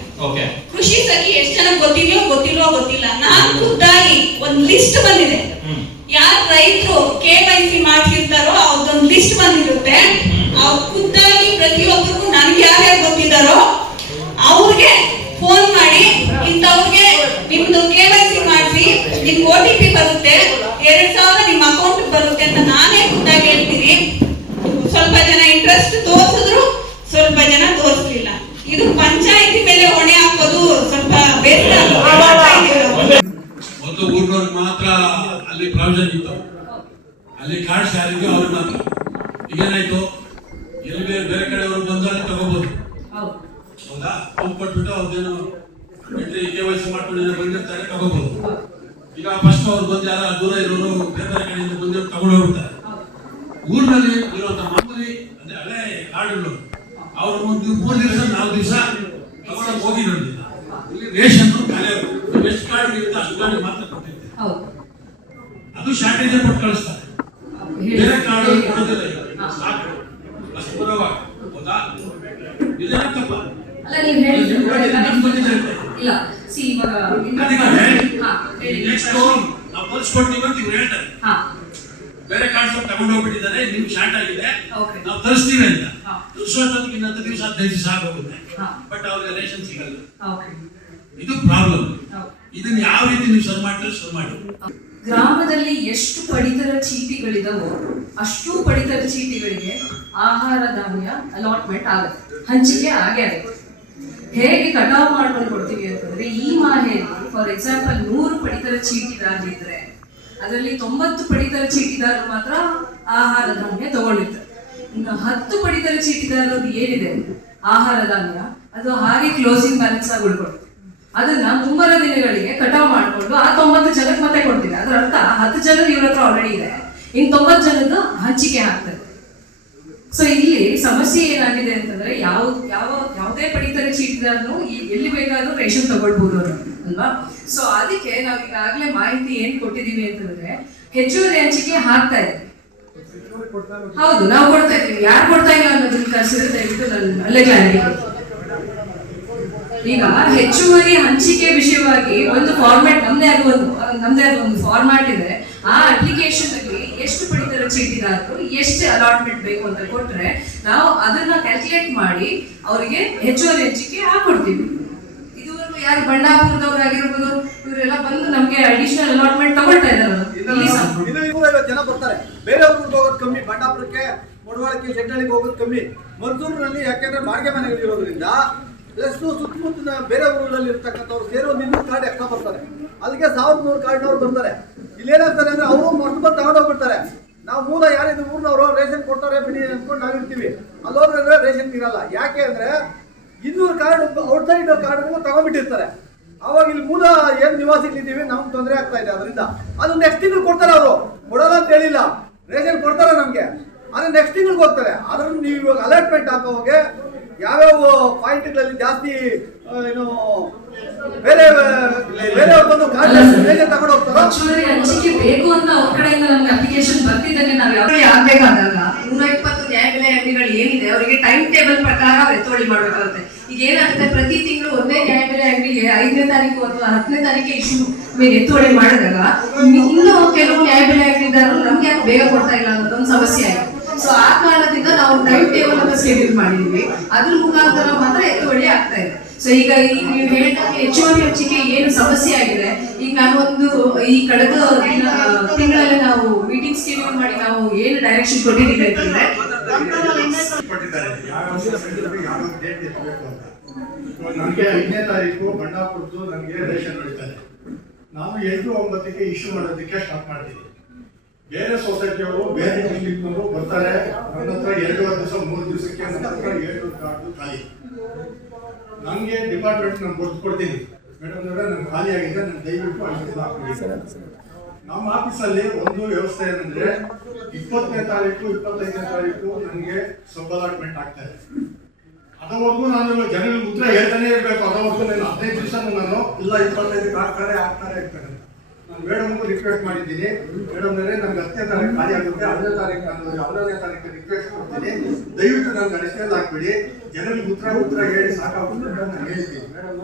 ಜನಕ್ಕೆ ಗೊತ್ತಿಲ್ವೋ ಗೊತ್ತಿಲ್ಲ. ನಾನು ಖುದ್ದಾಗಿ ಒಂದು ಲಿಸ್ಟ್ ಬಂದಿದೆ. ಯಾರು ರೈತರು KYC ಮಾಡ್ಸಿರ್ತಾರೋ ಅವ್ರದೊಂದು ಲಿಸ್ಟ್ ಬಂದಿರುತ್ತೆ. ಅವ್ರು ಖುದ್ದಾಗಿ ಪ್ರತಿಯೊಬ್ಬರಿಗೂ ನನಗೆ ಯಾರ್ಯಾರು ಗೊತ್ತಿದ್ದಾರೋ ಅವ್ರಿಗೆ ಫೋನ್ ಮಾಡಿ, ಇಂಥವ್ರಿಗೆ ನಿಮ್ದು KYC ಮಾಡಿಸಿ, ನಿಮ್ಗೆ OTP ಬರುತ್ತೆ, 2000 ನಿಮ್ಮ ಅಕೌಂಟ್ ಬರುತ್ತೆ ಅಂತ ನಾನೇ ಖುದ್ದಾಗಿ ಹೇಳ್ತೀನಿ. ಸ್ವಲ್ಪ ಜನ ಇಂಟ್ರೆಸ್ಟ್ ತೋರಿಸಿದ್ರು, ಸ್ವಲ್ಪ ಜನ ತೋರಿಸ್ಲಿಲ್ಲ. ಇದು ಪಂಚಾಯತಿ ಮೇಲೆ ಹೊಣೆ ಹಾಕೋದು ಸ್ವಲ್ಪ ಬೇಸರ. ಒಂದು ಊರಿನವ್ರಿಗೆ ಮಾತ್ರ ಅಲ್ಲಿ ಪ್ರಾವಿಷನ್ ಇತ್ತು, ಅಲ್ಲಿ ಕಾರ್ಡ್ಸ್ ಯಾರಿಗೂ ಅವ್ರಿಗೆ ಮಾತ್ರ. ಈಗೇನಾಯ್ತು, ಎಲ್ಲಿ ಬೇರೆ ಕಡೆಯವರು ಬಂದು ಅಲ್ಲಿ ತಗೋಬಹುದು. ಹೌದಾ? ಅವ್ರು ಕೊಟ್ಬಿಟ್ಟು ಅವ್ರದ್ದೇನು KYC ಮಾಡ್ಕೊಂಡು ಬಂದಿರ್ತಾರೆ, ತಗೋಬಹುದು. ಈಗ ಫಸ್ಟ್ ಅವ್ರು ಬಂದು ಯಾರ ದೂರ ಇರೋರು ಬೇರೆ ಬೇರೆ ಕಡೆಯಿಂದ ಬಂದಿರೋ ತಗೊಂಡು ಹೋಗ್ಬಿಡ್ತಾರೆ. ಊರಿನಲ್ಲಿ ಇರುವಂತ ಮಾಮೂಲಿ ಅಂದ್ರೆ ಹಳೆ ಕಾರ್ಡ್ಗಳು ಅವ್ರು ಒಂದು 3 ದಿವಸ 4 ದಿವಸ ತಗೊಂಡು ಹೋಗಿರೋದಿಲ್ಲ. ಇಲ್ಲಿ ರೇಷನ್ ಖಾಲಿ ಎಷ್ಟು ಕಾರ್ಡ್ ಇರುತ್ತೆ ಅಷ್ಟು ಕಾರ್ಡ್ ಮಾತ್ರ ಕೊಟ್ಟಿರ್ತಾರೆ. ಅದು ಶಾರ್ಟೇಜ್ ಕೊಟ್ಟು ಕಳಿಸ್ತಾರೆ, ಬೇರೆ ಕಾರ್ಡ್ ಕೊಡೋದಿಲ್ಲ. ಸಾಕು ಅಷ್ಟು ಬರೋವಾಗ. ಹೌದಾ? ಇದೇನ ತಪ್ಪ? ಅಲ್ಲ, ನೀವು ಹೇಳಿದ್ರೆ ನಮ್ಗೆ ಬಂದಿದೆ ಇಲ್ಲ. ಸಿ ಇವಾಗ ನೆಕ್ಸ್ಟ್ ನಾವು ತರಿಸ್ಕೊಡ್ತೀವಿ ಅಂತ ಇವ್ರು ಹೇಳ್ತಾರೆ. ಬೇರೆ ಕಾರ್ಡ್ಸ್ ತಗೊಂಡು ಹೋಗ್ಬಿಟ್ಟಿದ್ದಾರೆ, ನಿಮ್ಗೆ ಶಾರ್ಟ್ ಆಗಿದೆ, ನಾವು ತರಿಸ್ತೀವಿ ಅಂತ. ತರಿಸೋದಕ್ಕೆ ಇನ್ನೊಂದು ದಿವಸ 15 ದಿವಸ ಆಗೋಗುತ್ತೆ, ಬಟ್ ಅವ್ರಿಗೆ ರೇಷನ್ ಸಿಗಲ್ಲ. ಇದು ಪ್ರಾಬ್ಲಮ್. ಇದನ್ನ ಯಾವ ರೀತಿ ನೀವು ಸರ್ ಮಾಡ್ತಾರೆ ಸರ್ ಮಾಡಿ. ಗ್ರಾಮದಲ್ಲಿ ಎಷ್ಟು ಪಡಿತರ ಚೀಟಿಗಳಿದಾವೋ ಅಷ್ಟು ಪಡಿತರ ಚೀಟಿಗಳಿಗೆ ಆಹಾರ ಧಾನ್ಯ ಅಲಾಟ್ಮೆಂಟ್ ಆಗುತ್ತೆ, ಹಂಚಿಕೆ ಆಗೇ ಆಗುತ್ತೆ. ಹೇಗೆ ಕಟಾವು ಮಾಡ್ಕೊಂಡು ಕೊಡ್ತೀವಿ ಅಂತಂದ್ರೆ, ಈ ಮಾಹೆಯಲ್ಲಿ ಫಾರ್ ಎಕ್ಸಾಂಪಲ್ 100 ಪಡಿತರ ಚೀಟಿದಾರರಿದ್ರೆ ಅದರಲ್ಲಿ 90 ಪಡಿತರ ಚೀಟಿದಾರರು ಮಾತ್ರ ಆಹಾರ ಧಾನ್ಯ ತಗೊಂಡಿರ್ತಾರೆ. ಇನ್ನು 10 ಪಡಿತರ ಚೀಟಿದಾರರು ಏನಿದೆ ಆಹಾರ ಧಾನ್ಯ, ಅದು ಹಾಗೆ ಕ್ಲೋಸಿಂಗ್ ಬ್ಯಾಲೆನ್ಸ್ ಆಗಿ ಉಳ್ಕೊಡುತ್ತೆ. ಅದನ್ನ ಮುಂಬರ ದಿನಗಳಿಗೆ ಕಟಾವು ಮಾಡಿಕೊಂಡು ಆ 90 ಜನಕ್ಕೆ ಮತ್ತೆ ಕೊಡ್ತೀವಿ. ಅದರ ಅರ್ಥ 10 ಜನರು ಇವ್ರ ಹತ್ರ ಆಲ್ರೆಡಿ ಇದೆ, ಇನ್ನು 90 ಜನದ್ದು ಹಂಚಿಕೆ ಆಗ್ತದೆ. ಸೊ ಇಲ್ಲಿ ಸಮಸ್ಯೆ ಏನಾಗಿದೆ ಅಂತಂದ್ರೆ, ಯಾವುದೇ ಪಡಿತರ ಚೀಟಿದಾರನು ಎಲ್ಲಿ ಬೇಕಾದ್ರೂ ರೇಷನ್ ತಗೊಳ್ಬಹುದು ಅಲ್ವಾ. ಸೊ ಅದಕ್ಕೆ ನಾವು ಈಗಾಗಲೇ ಮಾಹಿತಿ ಏನ್ ಕೊಟ್ಟಿದೀವಿ ಅಂತಂದ್ರೆ, ಹೆಚ್ಚುವರಿ ಹಂಚಿಕೆ ಆಗ್ತಾ ಇದೆ. ಹೌದು, ನಾವು ಕೊಡ್ತಾ ಇದ್ದೀವಿ. ಯಾರು ಕೊಡ್ತಾ ಇಲ್ಲ ಅನ್ನೋದನ್ನ ಕಳಿಸಿದ್ರೆ ದಯವಿಟ್ಟು ನಾನು ಅಲ್ಲೇ ಕ್ಲಾರಿಟಿ. ಈಗ ಹೆಚ್ಚುವರಿ ಹಂಚಿಕೆ ವಿಷಯವಾಗಿ ಒಂದು ಫಾರ್ಮ್ಯಾಟ್ ನಮ್ದೇ ಆದ ಒಂದು ಫಾರ್ಮ್ಯಾಟ್ ಇದೆ. ಆ ಅಪ್ಲಿಕೇಶನ್ ಅಲ್ಲಿ ಎಷ್ಟು ಪಡಿತರ ಚೀಟಿದಾರರು ಎಷ್ಟು ಅಲಾಟ್ಮೆಂಟ್ ಬೇಕು ಅಂತ ಕೊಟ್ರೆ ನಾವು ಅದನ್ನ ಕ್ಯಾಲ್ಕುಲೇಟ್ ಮಾಡಿ ಅವರಿಗೆ ಹೆಚ್ಚುವರಿ ಹಂಚಿಕೆ ಹಾಕೊಡ್ತೀವಿ. ಇದುವರೆಗೂ ಯಾರು ಬಂಡಾಪುರದವ್ರು ಆಗಿರ್ಬೋದು ಇವರೆಲ್ಲ ಬಂದು ನಮ್ಗೆ ಅಡಿಷನಲ್ ಅಲಾಟ್ಮೆಂಟ್ ತಗೊಳ್ತಾ ಇದಾರೆ. 250 ಜನ ಬರ್ತಾರೆ. ಬೇರೆ ಊರಿಗೆ ಹೋಗೋದು ಕಮ್ಮಿ, ಬಂಡಾಪುರಕ್ಕೆ, ಮಡವಾಳಕ್ಕೆ, ಶೆಟ್ಟಳ್ಳಿಗೆ ಹೋಗೋದು ಕಮ್ಮಿ. ಮದ್ದೂರಿನಲ್ಲಿ ಯಾಕೆಂದ್ರೆ ಬಾಡಿಗೆ ಮನೆಗಳಿರೋದ್ರಿಂದ ಪ್ಲಸ್ ಸುತ್ತಮುತ್ತ ಬೇರೆ ಊರಲ್ಲಿ ಇರ್ತಕ್ಕಂಥವ್ರು ಸೇರಿ ಒಂದು 200 ಕಾರ್ಡ್ ಎಕ್ಸ್ಟ್ರಾ ಬರ್ತಾರೆ. ಅಲ್ಲಿಗೆ 1300 ಕಾರ್ಡ್ನವ್ರು ಬರ್ತಾರೆ. ಇಲ್ಲಿ ಏನಾಗ್ತಾರೆ ಅಂದ್ರೆ ಅವರು ಮರ್ತು ಬಂದು ತಗೊಂಡೋಗ್ಬಿಡ್ತಾರೆ. ನಾವು ಮೂಲ ಯಾರಿದು ಊರಿನವರು ರೇಷನ್ ಕೊಡ್ತಾರೆ ಬಿಡಿ ಅಂದ್ಕೊಂಡು ನಾವಿರ್ತೀವಿ. ಅಲ್ಲೋದ್ರೆ ರೇಷನ್ ಇರಲ್ಲ. ಯಾಕೆ ಅಂದ್ರೆ 200 ಕಾರ್ಡ್ ಔಟ್ಸೈಡ್ ಕಾರ್ಡ್ ತಗೊಂಡ್ಬಿಟ್ಟಿರ್ತಾರೆ. ಅವಾಗ ಇಲ್ಲಿ ಮೂಲ ಏನ್ ನಿವಾಸಿಗಳಿದ್ದೀವಿ ನಮ್ಗೆ ತೊಂದರೆ ಆಗ್ತಾ ಇದೆ. ಅದರಿಂದ ಅದು ನೆಕ್ಸ್ಟ್ ತಿಂಗಳು ಕೊಡ್ತಾರೆ. ಅವರು ಕೊಡಲ್ಲ ಅಂತ ಹೇಳಿಲ್ಲ, ರೇಷನ್ ಕೊಡ್ತಾರೆ ನಮ್ಗೆ. ಆದ್ರೆ ನೆಕ್ಸ್ಟ್ ತಿಂಗಳಿಗೆ ಹೋಗ್ತಾರೆ. ಅದ್ರಲ್ಲಿ ನೀವು ಇವಾಗ ಅಲಾಟ್ಮೆಂಟ್ ಹಾಕೋವಾಗೆ ಯಾವ್ಯಾವ ಪಾಯಿಂಟ್ಗಳಲ್ಲಿ ಜಾಸ್ತಿ ಏನು ಬೇರೆ ಒಂದು ತಗೊಂಡು ಹೋಗ್ತಾರೋ ಹಂಚಿಕೆ ಬೇಕು ಅಂತ ಅವ್ರ ಕಡೆಯಿಂದ ನಮ್ಗೆ ಅಪ್ಲಿಕೇಶನ್ ಬರ್ತಿದ್ದಂಗೆ ನಾವು ಯಾವ್ದೇ ಆಗ್ಬೇಕಾದಾಗ 120 ನ್ಯಾಯಬೆಲೆ ಅಂಗಡಿಗಳು ಏನಿದೆ ಅವರಿಗೆ ಟೈಮ್ ಟೇಬಲ್ ಪ್ರಕಾರ ಎತ್ತುವಳಿ ಮಾಡ್ಬೇಕಾಗುತ್ತೆ. ಈಗ ಏನಾಗುತ್ತೆ, ಪ್ರತಿ ತಿಂಗಳು ಒಂದೇ ನ್ಯಾಯಬೆಲೆ ಅಂಗಡಿಗೆ 5ನೇ ತಾರೀಕು ಅಥವಾ 10ನೇ ತಾರೀಕಿಗೆ ಇಶ್ಯೂ ಮೇಲೆ ಎತ್ತುವಳಿ ಮಾಡಿದಾಗ ಇನ್ನು ಕೆಲವು ನ್ಯಾಯಬೆಲೆ ಅಂಗಡಿದಾರರು ನಮ್ಗೆ ಯಾಕೆ ಬೇಗ ಕೊಡ್ತಾ ಇಲ್ಲ ಅನ್ನೋದೊಂದು ಸಮಸ್ಯೆ ಆಗಿದೆ. ಸೊ ಆ ಕಾರಣದಿಂದ ನಾವು ಟೈಮ್ ಟೇಬಲ್ ಅಂತ ಶೆಡ್ಯೂಲ್ ಮಾಡಿದ್ವಿ. ಅದ್ರ ಮುಖಾಂತರ ಮಾತ್ರ ಎತ್ತುವಳಿ ಆಗ್ತಾ ಇದೆ. ಸೊ ಈಗ ನೀವು ಹೇಳಿದಂಗೆ ಹೆಚ್ಚುವರಿ ಹಂಚಿಕೆ ಏನು ಸಮಸ್ಯೆ ಆಗಿದೆ, ಈಗ ನಾನು ಈ ಕಳೆದ ತಿಂಗಳಲ್ಲಿ ನಾವು ಮೀಟಿಂಗ್ ಶೆಡ್ಯೂಲ್ ಮಾಡಿ ನಾವು ಏನು ಡೈರೆಕ್ಷನ್ ಕೊಟ್ಟಿದ್ದೀವಿ ಅಂತಂದ್ರೆ ನನಗೆ 5ನೇ ತಾರೀಕು ಬಂಡಾಪುರದ್ದು ನನಗೆ ರೇಷನ್ ನಡೀತಾರೆ. ನಾನು 8-9ಕ್ಕೆ ಇಶ್ಯೂ ಮಾಡೋದಕ್ಕೆ ಸ್ಟಾರ್ಟ್ ಮಾಡ್ತೀನಿ. ಬೇರೆ ಸೊಸೈಟಿಯವರು ಬೇರೆ ಡಿಸ್ಟ್ರಿಕ್ಟ್ನವರು ಬರ್ತಾರೆ. ನನ್ನ ಹತ್ರ 2 ದಿವಸ 3 ದಿವಸಕ್ಕೆ ನನ್ನ ಹತ್ರ 7 ಕಾರ್ಡು ಖಾಲಿ. ನನಗೆ ಡಿಪಾರ್ಟ್ಮೆಂಟ್ ನಾನು ಗೊತ್ತು ಕೊಡ್ತೀನಿ, ಮೇಡಮ್ ನನ್ಗೆ ಖಾಲಿ ಆಗಿದೆ, ನಾನು ದಯವಿಟ್ಟು 5 ದಿನ ಹಾಕ್ಬಿಡಿ. ನಮ್ಮ ಆಫೀಸಲ್ಲಿ ಒಂದು ವ್ಯವಸ್ಥೆ ಏನಂದ್ರೆ 20ನೇ ತಾರೀಕು 25ನೇ ತಾರೀಕು ನನಗೆ ಸಬ್ ಅಲಾಟ್ಮೆಂಟ್ ಆಗ್ತಾರೆ. ಅದವರೆಗೂ ನಾನು ಜನರಿಗೆ ಉತ್ತರ ಹೇಳ್ತಾನೆ ಇರಬೇಕು. ಅದವರೆಗೂ ನಾನು 15 ದಿವಸ ನಾನು ಇಲ್ಲ 25ಕ್ಕೆ ಆಗ್ತಾರೆ ಇರ್ತಾರೆ. ಮೇಡಮ್ಗೂ ರಿಕ್ವೆಸ್ಟ್ ಮಾಡಿದ್ದೀನಿ. ಮೇಡಮ್ ನನ್ಗೆ 10ನೇ ತಾರೀಕು ಖಾಲಿ ಆಗುತ್ತೆ, 11ನೇ ತಾರೀಕು ರಿಕ್ವೆಸ್ಟ್ ಕೊಡ್ತೀನಿ, ದಯವಿಟ್ಟು ನನ್ಗೆ ಅಡಿಷನಲ್ ಹಾಕ್ಬಿಡಿ, ಜನರಿಗೆ ಉತ್ತರ ಹೇಳಿ ಸಾಕಾಗುತ್ತೆ ಅಂತ ನಾನು ಹೇಳಿದ್ದೀನಿ. ಮೇಡಮ್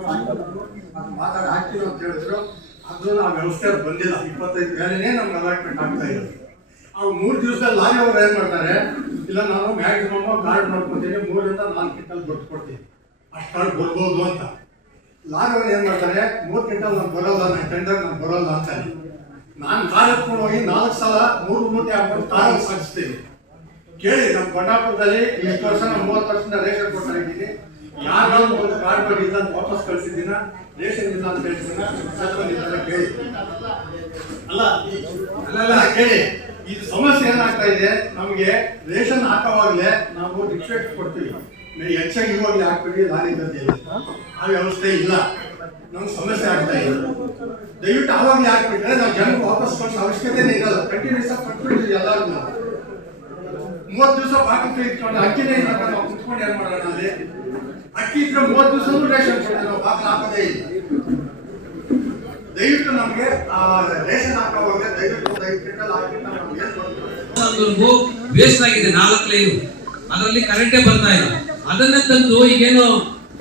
ಅದು ಮಾತಾಡಿ ಹಾಕ್ತೀನಿ ಅಂತ ಹೇಳಿದ್ರು. ಅದು ಆ ವ್ಯವಸ್ಥೆ ಬಂದಿಲ್ಲ. 25 ಮೇಲೆನೇ ನಮ್ಗೆ ಅಲಾಟ್ಮೆಂಟ್ ಆಗ್ತಾ ಇರೋದು. ಅವ್ರು 3 ದಿವಸದಲ್ಲಿ ಲಾರಿ ಅವ್ರು ಏನ್ ಮಾಡ್ತಾರೆ, ಇಲ್ಲ ನಾನು ಮ್ಯಾಕ್ಸಿಮಮ್ ಕಾರ್ಡ್ ಮಾಡ್ಕೊತೀನಿ, 3 ರಿಂದ 4 ಕ್ವಿಂಟಲ್ ಕೊಟ್ಟು ಕೊಡ್ತೀನಿ, ಅಷ್ಟು ಕಾರ್ಡ್ ಬರ್ಬೋದು ಅಂತ. ಲಾರಿ ಅವ್ರು ಏನ್ ಮಾಡ್ತಾರೆ, 3 ಕ್ವಿಂಟಲ್ ನಾನು ಬರೋಲ್ಲ, ನನ್ನ ಟೆಂಡರ್ ನಾನು ಬರೋಲ್ಲ ಅಂತಾನೆ. ನಾನು ಕಾರ್ ಎತ್ಕೊಂಡು ಹೋಗಿ 4 ಸಲ 3 ಮೂಟೆ ಹಾಕೊಂಡು ಕಾರಲ್ಲಿ ಸಾಗಿಸ್ತೀನಿ. ಕೇಳಿ, ನಮ್ಮ ಬಂಡಾಪುರದಲ್ಲಿ ಎಷ್ಟು ವರ್ಷ, ನಾನು 30 ವರ್ಷದಿಂದ ರೇಷನ್ ಕೊಡ್ತಾ ಇದ್ದೀನಿ. ಯಾರು ಒಂದು ಕಾರ್ಡ್ ಮಾಡಿಲ್ಲ ಅಂತ ವಾಪಸ್ ಕಳಿಸಿದ್ದೀನ, ರೇಷನ್ ಇಲ್ಲ ಅಂತ ಹೇಳ್ತೀನ, ಕೇಳಿ. ಅಲ್ಲ ಕೇಳಿ, ಇದು ಸಮಸ್ಯೆ ಏನಾಗ್ತಾ ಇದೆ, ನಮಗೆ ರೇಷನ್ ಹಾಕೋವಾಗಲೇ ನಾವು ರಿಕ್ವೆಸ್ಟ್ ಕೊಡ್ತೀವಿ, ಹೆಚ್ಚಾಗಿ ಇವಾಗಲೇ ಹಾಕ್ಬಿಡಿ ಲಾರಿ ಗದ್ದೆಯಲ್ಲಿ. ಆ ವ್ಯವಸ್ಥೆ ಇಲ್ಲ, ನಮ್ಗೆ ಸಮಸ್ಯೆ ಆಗ್ತಾ ಇದೆ. ದಯವಿಟ್ಟು ಆವಾಗಲೇ ಹಾಕ್ಬಿಟ್ರೆ ನಾವು ಜನಕ್ಕೆ ವಾಪಸ್ ಕಳಿಸೋ ಅವಶ್ಯಕತೆನೇ ಇರಲ್ಲ. ಕಂಟಿನ್ಯೂಸ್ ಆಗಿ ಕೊಟ್ಬಿಡ್ತೀವಿ ಎಲ್ಲರಿಗೂ. 30 ದಿವಸ ಬಾಕಿ ಇಟ್ಕೊಂಡು ಅಕ್ಕಿನೇ ಇಲ್ಲ, ನಾವು ಕುತ್ಕೊಂಡು ಏನ್ ಮಾಡೋಣ ಅಲ್ಲಿ? ಅಕ್ಕಿ ಇದ್ರೆ 30 ದಿವಸ ರೇಷನ್ ಕೊಡ್ತೀವಿ, ನಾವು ಬಾಕಿ ಹಾಕೋದೇ ಇಲ್ಲ. ದಯವಿಟ್ಟು ನಮಗೆ ರೇಷನ್ ಹಾಕೋವಾಗ ದಯವಿಟ್ಟು ವೇಸ್ಟ್ ಆಗಿದೆ 4 ಲೈನ್, ಅದರಲ್ಲಿ ಕರೆಂಟೇ ಬರ್ತಾ ಇಲ್ಲ. ಅದನ್ನ ತಂದು ಈಗೇನು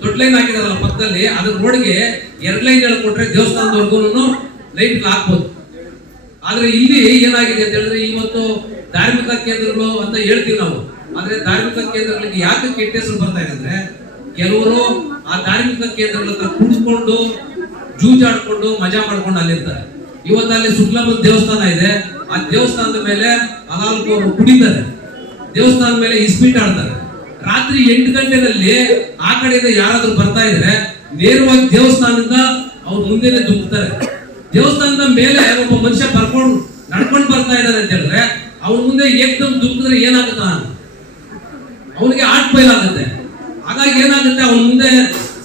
ದೊಡ್ಡ ಲೈನ್ ಹಾಕಿದಾರಲ್ಲ ಪಕ್ಕದಲ್ಲಿ, ಅದ್ರ ರೋಡ್ಗೆ 2 ಲೈನ್ ಹೇಳ್ಕೊಟ್ರೆ ದೇವಸ್ಥಾನದವರೆಗೂ ಲೈಟ್ ಹಾಕ್ಬೋದು. ಆದ್ರೆ ಇಲ್ಲಿ ಏನಾಗಿದೆ ಅಂತ ಹೇಳಿದ್ರೆ, ಇವತ್ತು ಧಾರ್ಮಿಕ ಕೇಂದ್ರಗಳು ಅಂತ ಹೇಳ್ತೀವಿ ನಾವು, ಆದ್ರೆ ಧಾರ್ಮಿಕ ಕೇಂದ್ರಗಳಿಗೆ ಯಾಕೆ ಕೆಟ್ಟ ಹೆಸರು ಬರ್ತಾ ಇದೆ ಅಂದ್ರೆ, ಕೆಲವರು ಆ ಧಾರ್ಮಿಕ ಕೇಂದ್ರಗಳ ಹತ್ರ ಕುಡಿಸ್ಕೊಂಡು ಜೂಜಾಡ್ಕೊಂಡು ಮಜಾ ಮಾಡ್ಕೊಂಡು ಅಲ್ಲಿರ್ತಾರೆ. ಇವತ್ತು ಅಲ್ಲಿ ಸುಗ್ಲಭ ದೇವಸ್ಥಾನ ಇದೆ, ಆ ದೇವಸ್ಥಾನದ ಮೇಲೆ ಅಲಾಲ್ಕೋರು ಕುಡಿತಾರೆ, ದೇವಸ್ಥಾನದ ಮೇಲೆ ಇಸ್ಪೀಟ್ ಆಡ್ತಾರೆ. ರಾತ್ರಿ 8 ಗಂಟೆನಲ್ಲಿ ಆ ಕಡೆಯಿಂದ ಯಾರಾದ್ರೂ ಬರ್ತಾ ಇದ್ರೆ ನೇರವಾಗಿ ದೇವಸ್ಥಾನದಿಂದ ಅವ್ರು ಮುಂದೆನೆ ದುಂಕ್ತಾರೆ. ದೇವಸ್ಥಾನದ ಮೇಲೆ ಒಬ್ಬ ಮನುಷ್ಯ ನಡ್ಕೊಂಡು ಬರ್ತಾ ಇದ್ದಾರೆ ಅಂತ ಹೇಳಿದ್ರೆ, ಅವ್ರ ಮುಂದೆ ಏಕ್ದಮ್ ದುಂಕಿದ್ರೆ ಏನಾಗುತ್ತ, ಅವನಿಗೆ ಆರ್ಟ್ ಫೈಲ್ ಆಗುತ್ತೆ. ಹಾಗಾಗಿ ಏನಾಗುತ್ತೆ, ಅವನ ಮುಂದೆ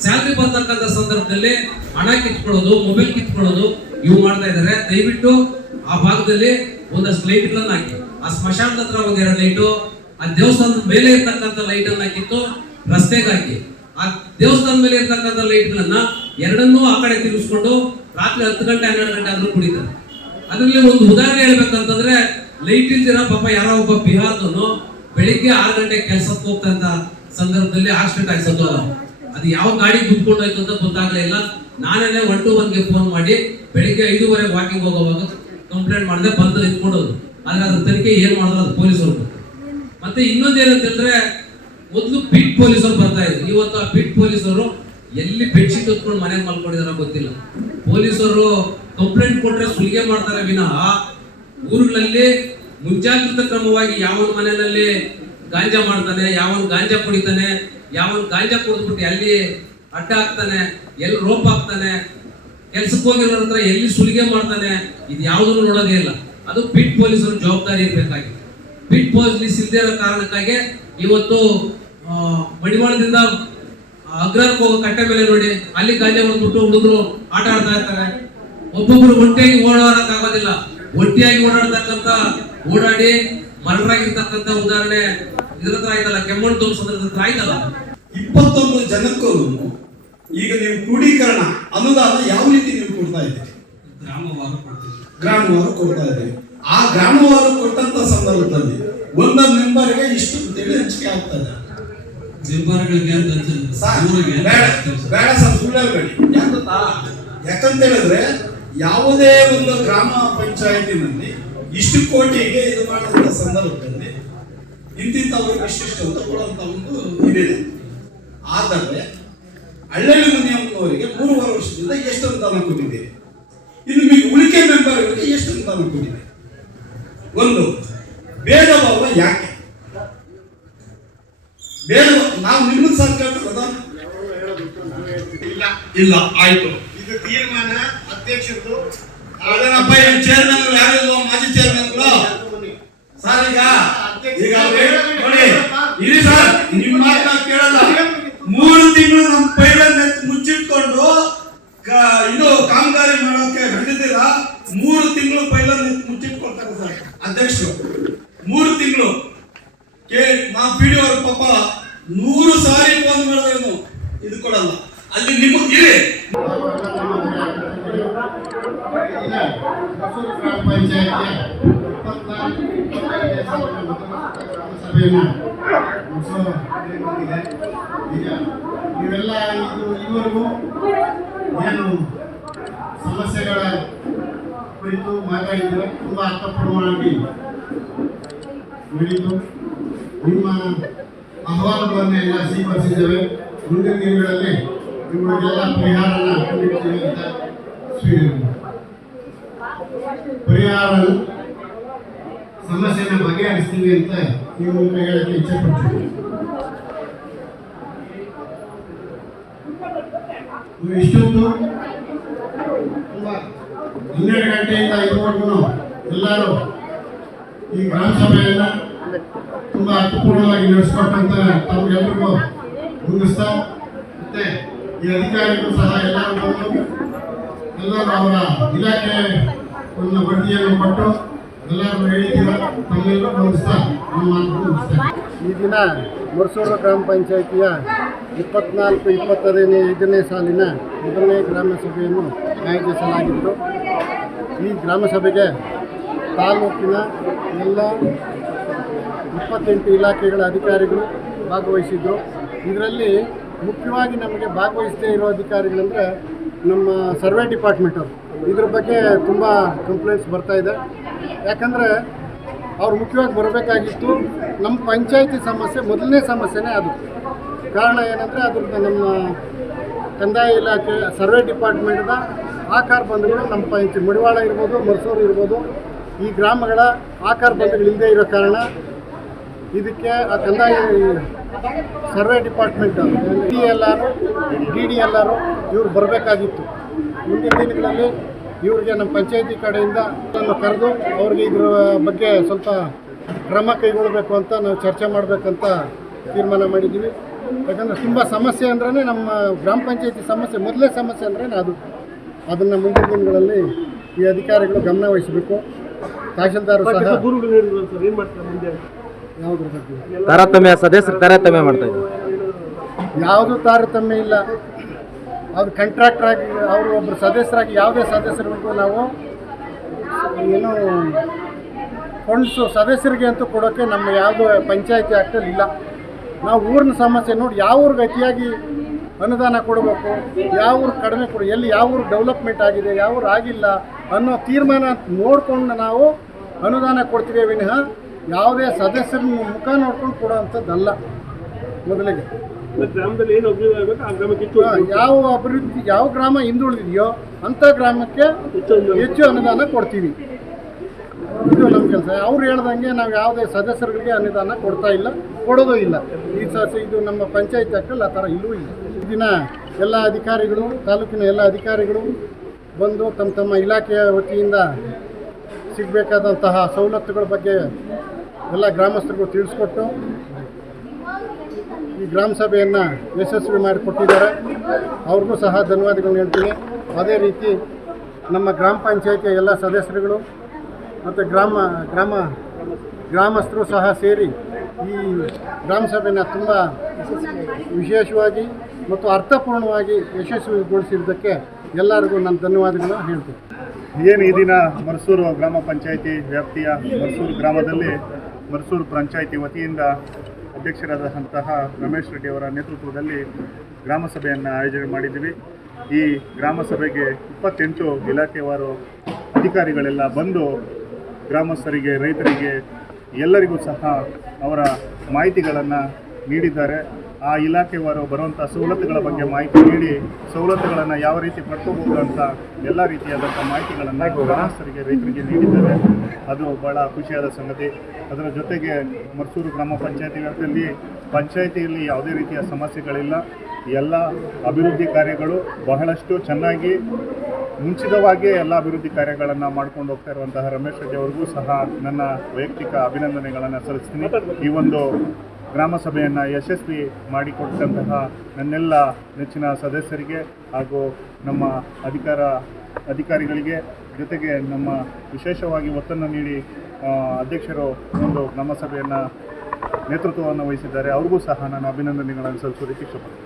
ಸ್ಯಾಲ್ರಿ ಬರ್ತಕ್ಕಂಥ ಸಂದರ್ಭದಲ್ಲಿ ಹಣ ಕಿತ್ಕೊಳ್ಳೋದು, ಮೊಬೈಲ್ ಕಿತ್ಕೊಳ್ಳೋದು ಇವು ಮಾಡ್ತಾ ಇದ್ದಾರೆ. ದಯವಿಟ್ಟು ಆ ಭಾಗದಲ್ಲಿ ಒಂದಷ್ಟು ಲೈಟ್ಗಳನ್ನ ಹಾಕಿ, ಆ ಸ್ಮಶಾನದ ಹತ್ರ 1-2 ಲೈಟು, ಆ ದೇವಸ್ಥಾನದ ಮೇಲೆ ಇರ್ತಕ್ಕಂಥ ಲೈಟ್ ಅನ್ನ ಕಿತ್ತು ರಸ್ತೆಗೆ ಹಾಕಿ, ಆ ದೇವಸ್ಥಾನದ ಮೇಲೆ ಇರ್ತಕ್ಕಂಥ ಲೈಟ್ಗಳನ್ನ ಎರಡನ್ನೂ ಆ ಕಡೆ ತಿರುಗಿಸ್ಕೊಂಡು ರಾತ್ರಿ 10 ಗಂಟೆ 12 ಗಂಟೆ ಆದ್ರೂ ಕುಡಿತಾರೆ. ಅದರಲ್ಲಿ ಒಂದು ಉದಾಹರಣೆ ಹೇಳ್ಬೇಕಂತಂದ್ರೆ, ಲೈಟ್ ಇಲ್ದಿರ ಪಾಪ ಯಾರೋ ಒಬ್ಬ ಬಿಹಾರದವನು ಬೆಳಿಗ್ಗೆ 6 ಗಂಟೆಗೆ ಕೆಲಸಕ್ಕೆ ಹೋಗ್ತಂತ ಸಂದರ್ಭದಲ್ಲಿ ಆಕ್ಸಿಡೆಂಟ್ ಆಗಿ ಸತ್ತೋದ. ಅದು ಯಾವ ಗಾಡಿ ದುಡ್ಕೊಂಡು ಹೋಯ್ತು ಅಂತ ಗೊತ್ತಾಗ್ಲೇ ಇಲ್ಲ. ನಾನೇ 121ಗೆ ಫೋನ್ ಮಾಡಿ ಬೆಳಿಗ್ಗೆ 5:30 ವಾಕಿಂಗ್ ಹೋಗುವಾಗ ಕಂಪ್ಲೇಂಟ್ ಮಾಡಿದೆ, ಬಂದು ನಿಂತ್ಕೊಂಡೋದು. ಆದ್ರೆ ಅದ್ರ ತನಿಖೆ ಏನ್ ಮಾಡಿದ್ರು ಅದು ಪೊಲೀಸರು. ಮತ್ತೆ ಇನ್ನೊಂದು ಏನಂತಂದ್ರೆ, ಮೊದಲು ಬೀಟ್ ಪೊಲೀಸರು ಬರ್ತಾ ಇದ್ರು. ಇವತ್ತು ಆ ಬೀಟ್ ಪೊಲೀಸರು ಎಲ್ಲಿ ಬೆಡ್ಶೀಟ್ ಹೊತ್ಕೊಂಡು ಮನೆಗೆ ಮಲ್ಕೊಂಡಿದಾರ ಗೊತ್ತಿಲ್ಲ. ಪೊಲೀಸರು ಕಂಪ್ಲೇಂಟ್ ಕೊಟ್ರೆ ಸುಲಿಗೆ ಮಾಡ್ತಾರೆ ವಿನಃ ಊರುಗಳಲ್ಲಿ ಮುಂಜಾಗ್ರತಾ ಕ್ರಮವಾಗಿ ಯಾವನ ಮನೆಯಲ್ಲಿ ಗಾಂಜಾ ಮಾಡ್ತಾನೆ, ಯಾವನ್ ಗಾಂಜಾ ಕುಡಿತಾನೆ, ಯಾವನ್ ಗಾಂಜಾ ಕುಡಿದ್ಬಿಟ್ಟು ಎಲ್ಲಿ ಅಡ್ಡ ಹಾಕ್ತಾನೆ, ಎಲ್ಲಿ ರೋಪ್ ಹಾಕ್ತಾನೆ, ಕೆಲ್ಸಕ್ಕೆ ಹೋಗಿರೋರ ಹತ್ರ ಎಲ್ಲಿ ಸುಲಿಗೆ ಮಾಡ್ತಾನೆ, ಇದು ಯಾವುದನ್ನು ನೋಡೋದೇ ಇಲ್ಲ. ಅದು ಬಿಟ್ ಪೊಲೀಸರು ಜವಾಬ್ದಾರಿ ಇರ್ಬೇಕಾಗಿದೆ. ಬಿಟ್ ಪೊಲೀಸ್ ಇಲ್ಲದೆ ಇರೋ ಕಾರಣಕ್ಕಾಗಿ ಇವತ್ತು ಮಡಿವಾಳದಿಂದ ಅಗ್ರಕ್ಕೆ ಹೋಗೋ ಕಟ್ಟೆ ಮೇಲೆ ನೋಡಿ, ಅಲ್ಲಿ ಗಾಂಜಾ ಹೊಡೆದ್ಬಿಟ್ಟು ಹುಡುಗರು ಆಟ ಆಡ್ತಾ ಇರ್ತಾರೆ. ಒಬ್ಬೊಬ್ರು ಒಂಟಿಯಾಗಿ ಓಡಾಡಕ್ಕಾಗೋದಿಲ್ಲ, ಒಂಟಿಯಾಗಿ ಓಡಾಡಿ ಮರಣರಾಗಿರ್ತಕ್ಕಂಥ ಉದಾಹರಣೆ ಇದ್ರ ಹತ್ರ ಆಯ್ತಲ್ಲ, ಕೆಮ್ಮಣ್ಣು ತೋರಿಸೋದ್ರ ಹತ್ರ ಆಯ್ತಲ್ಲ. 29 ಜನಕ್ಕೂ ಈಗ ನೀವು ಕ್ರೋಢೀಕರಣ ಅನುದಾನ ಯಾವ ರೀತಿ ನೀವು ಕೊಡ್ತಾ ಇದ್ದೀರಿ? ಗ್ರಾಮವಾರು ಕೊಡ್ತಾ ಇದ್ದೀವಿ. ಆ ಗ್ರಾಮವಾರು ಕೊಟ್ಟಂತ ಸಂದರ್ಭದಲ್ಲಿ ಒಂದೊಂದು ಮೆಂಬರ್ಗೆ ಇಷ್ಟು ಅಂತೇಳಿ ಹಂಚಿಕೆ ಆಗ್ತದೆ. ಬೇಡ ಸರ್, ಸುಳ್ಳು ಹೇಳ್ಬೇಡಿ. ಯಾಕಂತ ಹೇಳಿದ್ರೆ, ಯಾವುದೇ ಒಂದು ಗ್ರಾಮ ಪಂಚಾಯತಿನಲ್ಲಿ ಇಷ್ಟು ಕೋಟಿಗೆ ಇದು ಮಾಡಿದ ಸಂದರ್ಭದಲ್ಲಿ ಇಂತಿಂತವ್ರಿಗೆ ಇಷ್ಟಿಷ್ಟು ಅಂತ ಕೊಡುವಂತ ಒಂದು ಇದಿದೆ. ಆದರೆ ಹಳ್ಳಿ ಮುನಿಯಮ್ಮನವರಿಗೆ 3.5 ವರ್ಷದಿಂದ ಎಷ್ಟು ಅನುದಾನ ಕೊಟ್ಟಿದ್ದೀರಿ? ಇನ್ನು మీకు ಉಳಿಕೆ ಮೆಂಬರ್ಗಳಿಗೆ ಎಷ್ಟು ಅನುದಾನ ಕೊಟ್ಟಿದ್ದೀರಿ? ಒಂದು ಭೇದ ಭಾವ ಯಾಕೆ? ಭೇದ ನಾವು ನಿಮ್ಮನ್ನು ಸಾಧ್ಯ ಇಲ್ಲ. ಆಯ್ತು, ಇದು ತೀರ್ಮಾನ ಅಧ್ಯಕ್ಷರು ಅದನ್ನಪ್ಪ. ಚೇರ್ಮನ್ ಯಾರಿಲ್ವ? ಮಾಜಿ ಚೇರ್ಮನ್ಗಳು ಸರ್. ಈಗ ನೋಡಿ, ಇಲ್ಲಿ ಸರ್ ನಿಮ್ಮ ಮಾತನ್ನ ಕೇಳಲ್ಲ. 3 ತಿಂಗಳು ನಮ್ಮ ಪೈಲನ್ನ ಮುಚ್ಚಿಟ್ಕೊಂಡು ಇದು ಕಾಮಗಾರಿ ಮಾಡೋಕೆ ಹಿಡಿದಿಲ್ಲ. 3 ತಿಂಗಳು ಪೈಲನ್ನ ಮುಚ್ಚಿಟ್ಕೊಳ್ತಾರೆ ಸರ್ ಅಧ್ಯಕ್ಷರು. 3 ತಿಂಗಳು ನಾ ಪಿಡಿಒ ಅವ್ರ ಪಾಪ 100 ಸಾರಿ ಫೋನ್ ಮಾಡಿದ್ರೇನು ಇದು ಕೊಡಲ್ಲ. ಅಲ್ಲಿ ನಿಮಗೆ ಹೊಸೂರು ಗ್ರಾಮ ಪಂಚಾಯತಿಯ 24-25ನೇ ಸಾಲಿನ ಮೊದಲ ಗ್ರಾಮ ಸಭೆಯನ್ನು ನಡೆಸಿದೆ. ಈಗ ನೀವೆಲ್ಲ ಇದುವರೆಗೂ ಏನು ಸಮಸ್ಯೆಗಳ ಕುರಿತು ಮಾತಾಡಿದರೆ ತುಂಬ ಅರ್ಥಪೂರ್ಣವಾಗಿ ನಡೆಯಿತು. ನಿಮ್ಮ ಅಹವಾಲುಗಳನ್ನು ಎಲ್ಲ ಸ್ವೀಕರಿಸಿದ್ದೇವೆ. ಮುಂದಿನ ದಿನಗಳಲ್ಲಿ ಇವುಗಳಿಗೆಲ್ಲ ಪರಿಹಾರನ ಕಂಡುಹಿಡಿತೀವಿ ಅಂತ ಪರಿಹಾರ ಸಮಸ್ಯೆನ ಬಗೆಹರಿಸ್ತೀವಿ ಅಂತ ಈ ಮೂಲಕ ಹೇಳಕ್ಕೆ ಇಚ್ಛೆ ಪಡ್ತೀವಿ. ಇಷ್ಟೊಂದು ತುಂಬ 12 ಗಂಟೆಯಿಂದ ಇದುವರೆಗೂ ಎಲ್ಲರೂ ಈ ಗ್ರಾಮ ಸಭೆಯನ್ನು ತುಂಬ ಅರ್ಥಪೂರ್ಣವಾಗಿ ನಡೆಸ್ಕೊಟ್ಟಂತ ತಮಗೆಲ್ಲರಿಗೂ ಮುಗಿಸ್ತಾ ಮತ್ತೆ ಈ ಅಧಿಕಾರಿಗಳು ಸಹ ಎಲ್ಲರೂ ಅವರ ಇಲಾಖೆ ಒಂದು ವರದಿಯನ್ನು ಕೊಟ್ಟು ಎಲ್ಲರೂ ಹೇಳಿದ್ದೀರ ತಮ್ಮೆಲ್ಲರೂ ಮುಗಿಸ್ತಾ ನಮ್ಮ ಮಾತು ಮುಗಿಸ್ತಾರೆ. ಈ ದಿನ ಮರ್ಸೂರು ಗ್ರಾಮ ಪಂಚಾಯಿತಿಯ 24-25ನೇ ಸಾಲಿನ ಮೊದಲನೇ ಗ್ರಾಮ ಸಭೆಯನ್ನು ಆಯೋಜಿಸಲಾಗಿತ್ತು. ಈ ಗ್ರಾಮ ಸಭೆಗೆ ತಾಲೂಕಿನ ಎಲ್ಲ 28 ಇಲಾಖೆಗಳ ಅಧಿಕಾರಿಗಳು ಭಾಗವಹಿಸಿದ್ರು. ಇದರಲ್ಲಿ ಮುಖ್ಯವಾಗಿ ನಮಗೆ ಭಾಗವಹಿಸದೇ ಇರೋ ಅಧಿಕಾರಿಗಳಂದರೆ ನಮ್ಮ ಸರ್ವೆ ಡಿಪಾರ್ಟ್ಮೆಂಟವರು. ಇದ್ರ ಬಗ್ಗೆ ತುಂಬ ಕಂಪ್ಲೇಂಟ್ಸ್ ಬರ್ತಾಯಿದೆ. ಯಾಕಂದರೆ ಅವ್ರು ಮುಖ್ಯವಾಗಿ ಬರಬೇಕಾಗಿತ್ತು. ನಮ್ಮ ಪಂಚಾಯಿತಿ ಸಮಸ್ಯೆ ಮೊದಲನೇ ಸಮಸ್ಯೆನೇ ಅದು. ಕಾರಣ ಏನಂದರೆ ಅದ್ರದ್ದು ನಮ್ಮ ಕಂದಾಯ ಇಲಾಖೆ ಸರ್ವೆ ಡಿಪಾರ್ಟ್ಮೆಂಟ್ದ ಆಕಾರ ಬಂಧುಗಳು ನಮ್ಮ ಪಂಚಾಯತಿ ಮಡಿವಾಳ ಇರ್ಬೋದು, ಮರ್ಸೂರು ಇರ್ಬೋದು, ಈ ಗ್ರಾಮಗಳ ಆಕಾರ ಬಂಧುಗಳು ಇಲ್ಲದೇ ಇರೋ ಕಾರಣ ಇದಕ್ಕೆ ಆ ಕಂದಾಯ ಸರ್ವೆ ಡಿಪಾರ್ಟ್ಮೆಂಟ್ ಡಿ ಡಿ ಎಲ್ಲರೂ ಇವ್ರು ಬರಬೇಕಾಗಿತ್ತು. ಮುಂದಿನ ದಿನಗಳಲ್ಲಿ ಇವ್ರಿಗೆ ನಮ್ಮ ಪಂಚಾಯತಿ ಕಡೆಯಿಂದ ಕರೆದು ಅವ್ರಿಗೆ ಇದ್ರ ಬಗ್ಗೆ ಸ್ವಲ್ಪ ಕ್ರಮ ಕೈಗೊಳ್ಳಬೇಕು ಅಂತ ನಾವು ಚರ್ಚೆ ಮಾಡಬೇಕಂತ ತೀರ್ಮಾನ ಮಾಡಿದ್ದೀವಿ. ಯಾಕಂದರೆ ತುಂಬ ಸಮಸ್ಯೆ ಅಂದ್ರೇ ನಮ್ಮ ಗ್ರಾಮ ಪಂಚಾಯತಿ ಸಮಸ್ಯೆ ಮೊದಲೇ ಸಮಸ್ಯೆ ಅಂದ್ರೇ ಅದನ್ನು ಮುಂದಿನ ದಿನಗಳಲ್ಲಿ ಈ ಅಧಿಕಾರಿಗಳು ಗಮನ ವಹಿಸಬೇಕು. ತಹಶೀಲ್ದಾರ್ ಸಹ ಯಾವುದ್ರ ಬಗ್ಗೆ ತಾರತಮ್ಯ ಸದಸ್ಯರು ತಾರತಮ್ಯ ಮಾಡ್ತಾ ಇದ್ದಾರೆ. ಯಾವುದೂ ತಾರತಮ್ಯ ಇಲ್ಲ. ಅದು ಕಾಂಟ್ರಾಕ್ಟರ್ ಆಗಿ ಅವರು ಒಬ್ಬರು ಸದಸ್ಯರಾಗಿ ಯಾವುದೇ ಸದಸ್ಯರಿಗೂ ನಾವು ಏನು ಫಂಡ್ಸು ಸದಸ್ಯರಿಗೆ ಅಂತೂ ಕೊಡೋಕ್ಕೆ ನಮ್ಮ ಯಾವುದೋ ಪಂಚಾಯತಿ ಆ್ಯಕ್ಟಲ್ಲಿ ಇಲ್ಲ. ನಾವು ಊರಿನ ಸಮಸ್ಯೆ ನೋಡಿ ಯಾವ ಊರಿಗೆ ಅತಿಯಾಗಿ ಅನುದಾನ ಕೊಡಬೇಕು, ಯಾವ ಊರು ಕಡಿಮೆ ಕೊಡಿ, ಎಲ್ಲಿ ಯಾವ ಊರು ಡೆವಲಪ್ಮೆಂಟ್ ಆಗಿದೆ, ಯಾವ ಊರು ಆಗಿಲ್ಲ ಅನ್ನೋ ತೀರ್ಮಾನ ನೋಡಿಕೊಂಡು ನಾವು ಅನುದಾನ ಕೊಡ್ತೀವಿ ವಿನಃ ಯಾವುದೇ ಸದಸ್ಯರ ಮುಖ ನೋಡ್ಕೊಂಡು ಕೊಡೋವಂಥದ್ದಲ್ಲ. ಮೊದಲಿಗೆ ಗ್ರಾಮದಲ್ಲಿ ಏನು ಅಭಿವೃದ್ಧಿ ಆಗಬೇಕು ಆ ಗ್ರಾಮಕ್ಕೆ ಯಾವ ಅಭಿವೃದ್ಧಿ ಯಾವ ಗ್ರಾಮ ಹಿಂದುಳಿದಿದೆಯೋ ಅಂಥ ಗ್ರಾಮಕ್ಕೆ ಹೆಚ್ಚು ಅನುದಾನ ಕೊಡ್ತೀವಿ. ಇದು ನಮ್ಮ ಕೆಲಸ. ಅವ್ರು ಹೇಳ್ದಂಗೆ ನಾವು ಯಾವುದೇ ಸದಸ್ಯರಿಗೆ ಅನುದಾನ ಕೊಡ್ತಾ ಇಲ್ಲ, ಕೊಡೋದು ಇಲ್ಲ. ಇದು ನಮ್ಮ ಪಂಚಾಯತ್ ಆ್ಯಕ್ಟಲ್ಲಿ ಆ ಥರ ಇಲ್ಲೂ ಇಲ್ಲ. ಈ ದಿನ ಎಲ್ಲ ಅಧಿಕಾರಿಗಳು, ತಾಲೂಕಿನ ಎಲ್ಲ ಅಧಿಕಾರಿಗಳು ಬಂದು ತಮ್ಮ ತಮ್ಮ ಇಲಾಖೆಯ ವತಿಯಿಂದ ಸಿಗಬೇಕಾದಂತಹ ಸವಲತ್ತುಗಳ ಬಗ್ಗೆ ಎಲ್ಲ ಗ್ರಾಮಸ್ಥರಿಗೂ ತಿಳಿಸ್ಕೊಟ್ಟು ಈ ಗ್ರಾಮ ಸಭೆಯನ್ನು ಯಶಸ್ವಿ ಮಾಡಿಕೊಟ್ಟಿದ್ದಾರೆ. ಅವ್ರಿಗೂ ಸಹ ಧನ್ಯವಾದಗಳನ್ನ ಹೇಳ್ತೀನಿ. ಅದೇ ರೀತಿ ನಮ್ಮ ಗ್ರಾಮ ಪಂಚಾಯತಿಯ ಎಲ್ಲ ಸದಸ್ಯರುಗಳು ಮತ್ತು ಗ್ರಾಮಸ್ಥರು ಸಹ ಸೇರಿ ಈ ಗ್ರಾಮ ಸಭೆನ ತುಂಬ ವಿಶೇಷವಾಗಿ ಮತ್ತು ಅರ್ಥಪೂರ್ಣವಾಗಿ ಯಶಸ್ವಿಗೊಳಿಸಿದ್ದಕ್ಕೆ ಎಲ್ಲರಿಗೂ ನಾನು ಧನ್ಯವಾದಗಳನ್ನ ಹೇಳ್ತೀನಿ. ಏನು ಈ ದಿನ ಮರ್ಸೂರು ಗ್ರಾಮ ಪಂಚಾಯಿತಿ ವ್ಯಾಪ್ತಿಯ ಮರ್ಸೂರು ಗ್ರಾಮದಲ್ಲಿ ಮರ್ಸೂರು ಪಂಚಾಯಿತಿ ವತಿಯಿಂದ ಅಧ್ಯಕ್ಷರಾದಂತಹ ರಮೇಶ್ ರೆಡ್ಡಿ ಅವರ ನೇತೃತ್ವದಲ್ಲಿ ಗ್ರಾಮ ಸಭೆಯನ್ನು ಆಯೋಜನೆ ಮಾಡಿದ್ದೀವಿ. ಈ ಗ್ರಾಮ ಸಭೆಗೆ 28 ಇಲಾಖೆವಾರು ಅಧಿಕಾರಿಗಳೆಲ್ಲ ಬಂದು ಗ್ರಾಮಸ್ಥರಿಗೆ, ರೈತರಿಗೆ ಎಲ್ಲರಿಗೂ ಸಹ ಅವರ ಮಾಹಿತಿಗಳನ್ನು ನೀಡಿದ್ದಾರೆ. ಆ ಇಲಾಖೆವಾರು ಬರುವಂಥ ಸವಲತ್ತುಗಳ ಬಗ್ಗೆ ಮಾಹಿತಿ ನೀಡಿ ಸವಲತ್ತುಗಳನ್ನು ಯಾವ ರೀತಿ ಪಡ್ಕೋಬಹುದು ಅಂತ ಎಲ್ಲ ರೀತಿಯಾದಂಥ ಮಾಹಿತಿಗಳನ್ನು ಗ್ರಾಮಸ್ಥರಿಗೆ, ರೈತರಿಗೆ ನೀಡಿದ್ದಾರೆ. ಅದು ಭಾಳ ಖುಷಿಯಾದ ಸಂಗತಿ. ಅದರ ಜೊತೆಗೆ ಮರ್ಸೂರು ಗ್ರಾಮ ಪಂಚಾಯತಿ ವ್ಯಾಪ್ತಿಯಲ್ಲಿ ಪಂಚಾಯಿತಿಯಲ್ಲಿ ಯಾವುದೇ ರೀತಿಯ ಸಮಸ್ಯೆಗಳಿಲ್ಲ. ಎಲ್ಲ ಅಭಿವೃದ್ಧಿ ಕಾರ್ಯಗಳು ಬಹಳಷ್ಟು ಚೆನ್ನಾಗಿ ಮುಂಚಿತವಾಗಿಯೇ ಎಲ್ಲ ಅಭಿವೃದ್ಧಿ ಕಾರ್ಯಗಳನ್ನು ಮಾಡ್ಕೊಂಡು ಹೋಗ್ತಾ ಇರುವಂತಹ ರಮೇಶ್ ರೆಡ್ಡಿ ಅವರಿಗೂ ಸಹ ನನ್ನ ವೈಯಕ್ತಿಕ ಅಭಿನಂದನೆಗಳನ್ನು ಸಲ್ಲಿಸ್ತೀನಿ. ಈ ಒಂದು ಗ್ರಾಮ ಸಭೆಯನ್ನು ಯಶಸ್ವಿ ಮಾಡಿಕೊಟ್ಟಂತಹ ನನ್ನೆಲ್ಲ ನೆಚ್ಚಿನ ಸದಸ್ಯರಿಗೆ ಹಾಗೂ ನಮ್ಮ ಅಧಿಕಾರಿಗಳಿಗೆ, ಜೊತೆಗೆ ನಮ್ಮ ವಿಶೇಷವಾಗಿ ಒತ್ತನ್ನು ನೀಡಿ ಅಧ್ಯಕ್ಷರು ಒಂದು ಗ್ರಾಮ ಸಭೆಯನ್ನು ನೇತೃತ್ವವನ್ನು ವಹಿಸಿದ್ದಾರೆ. ಅವ್ರಿಗೂ ಸಹ ನಾನು ಅಭಿನಂದನೆಗಳನ್ನು ಸಲ್ಲಿಸೋದಕ್ಕೆ ಇಷ್ಟಪಡ್ತೀನಿ.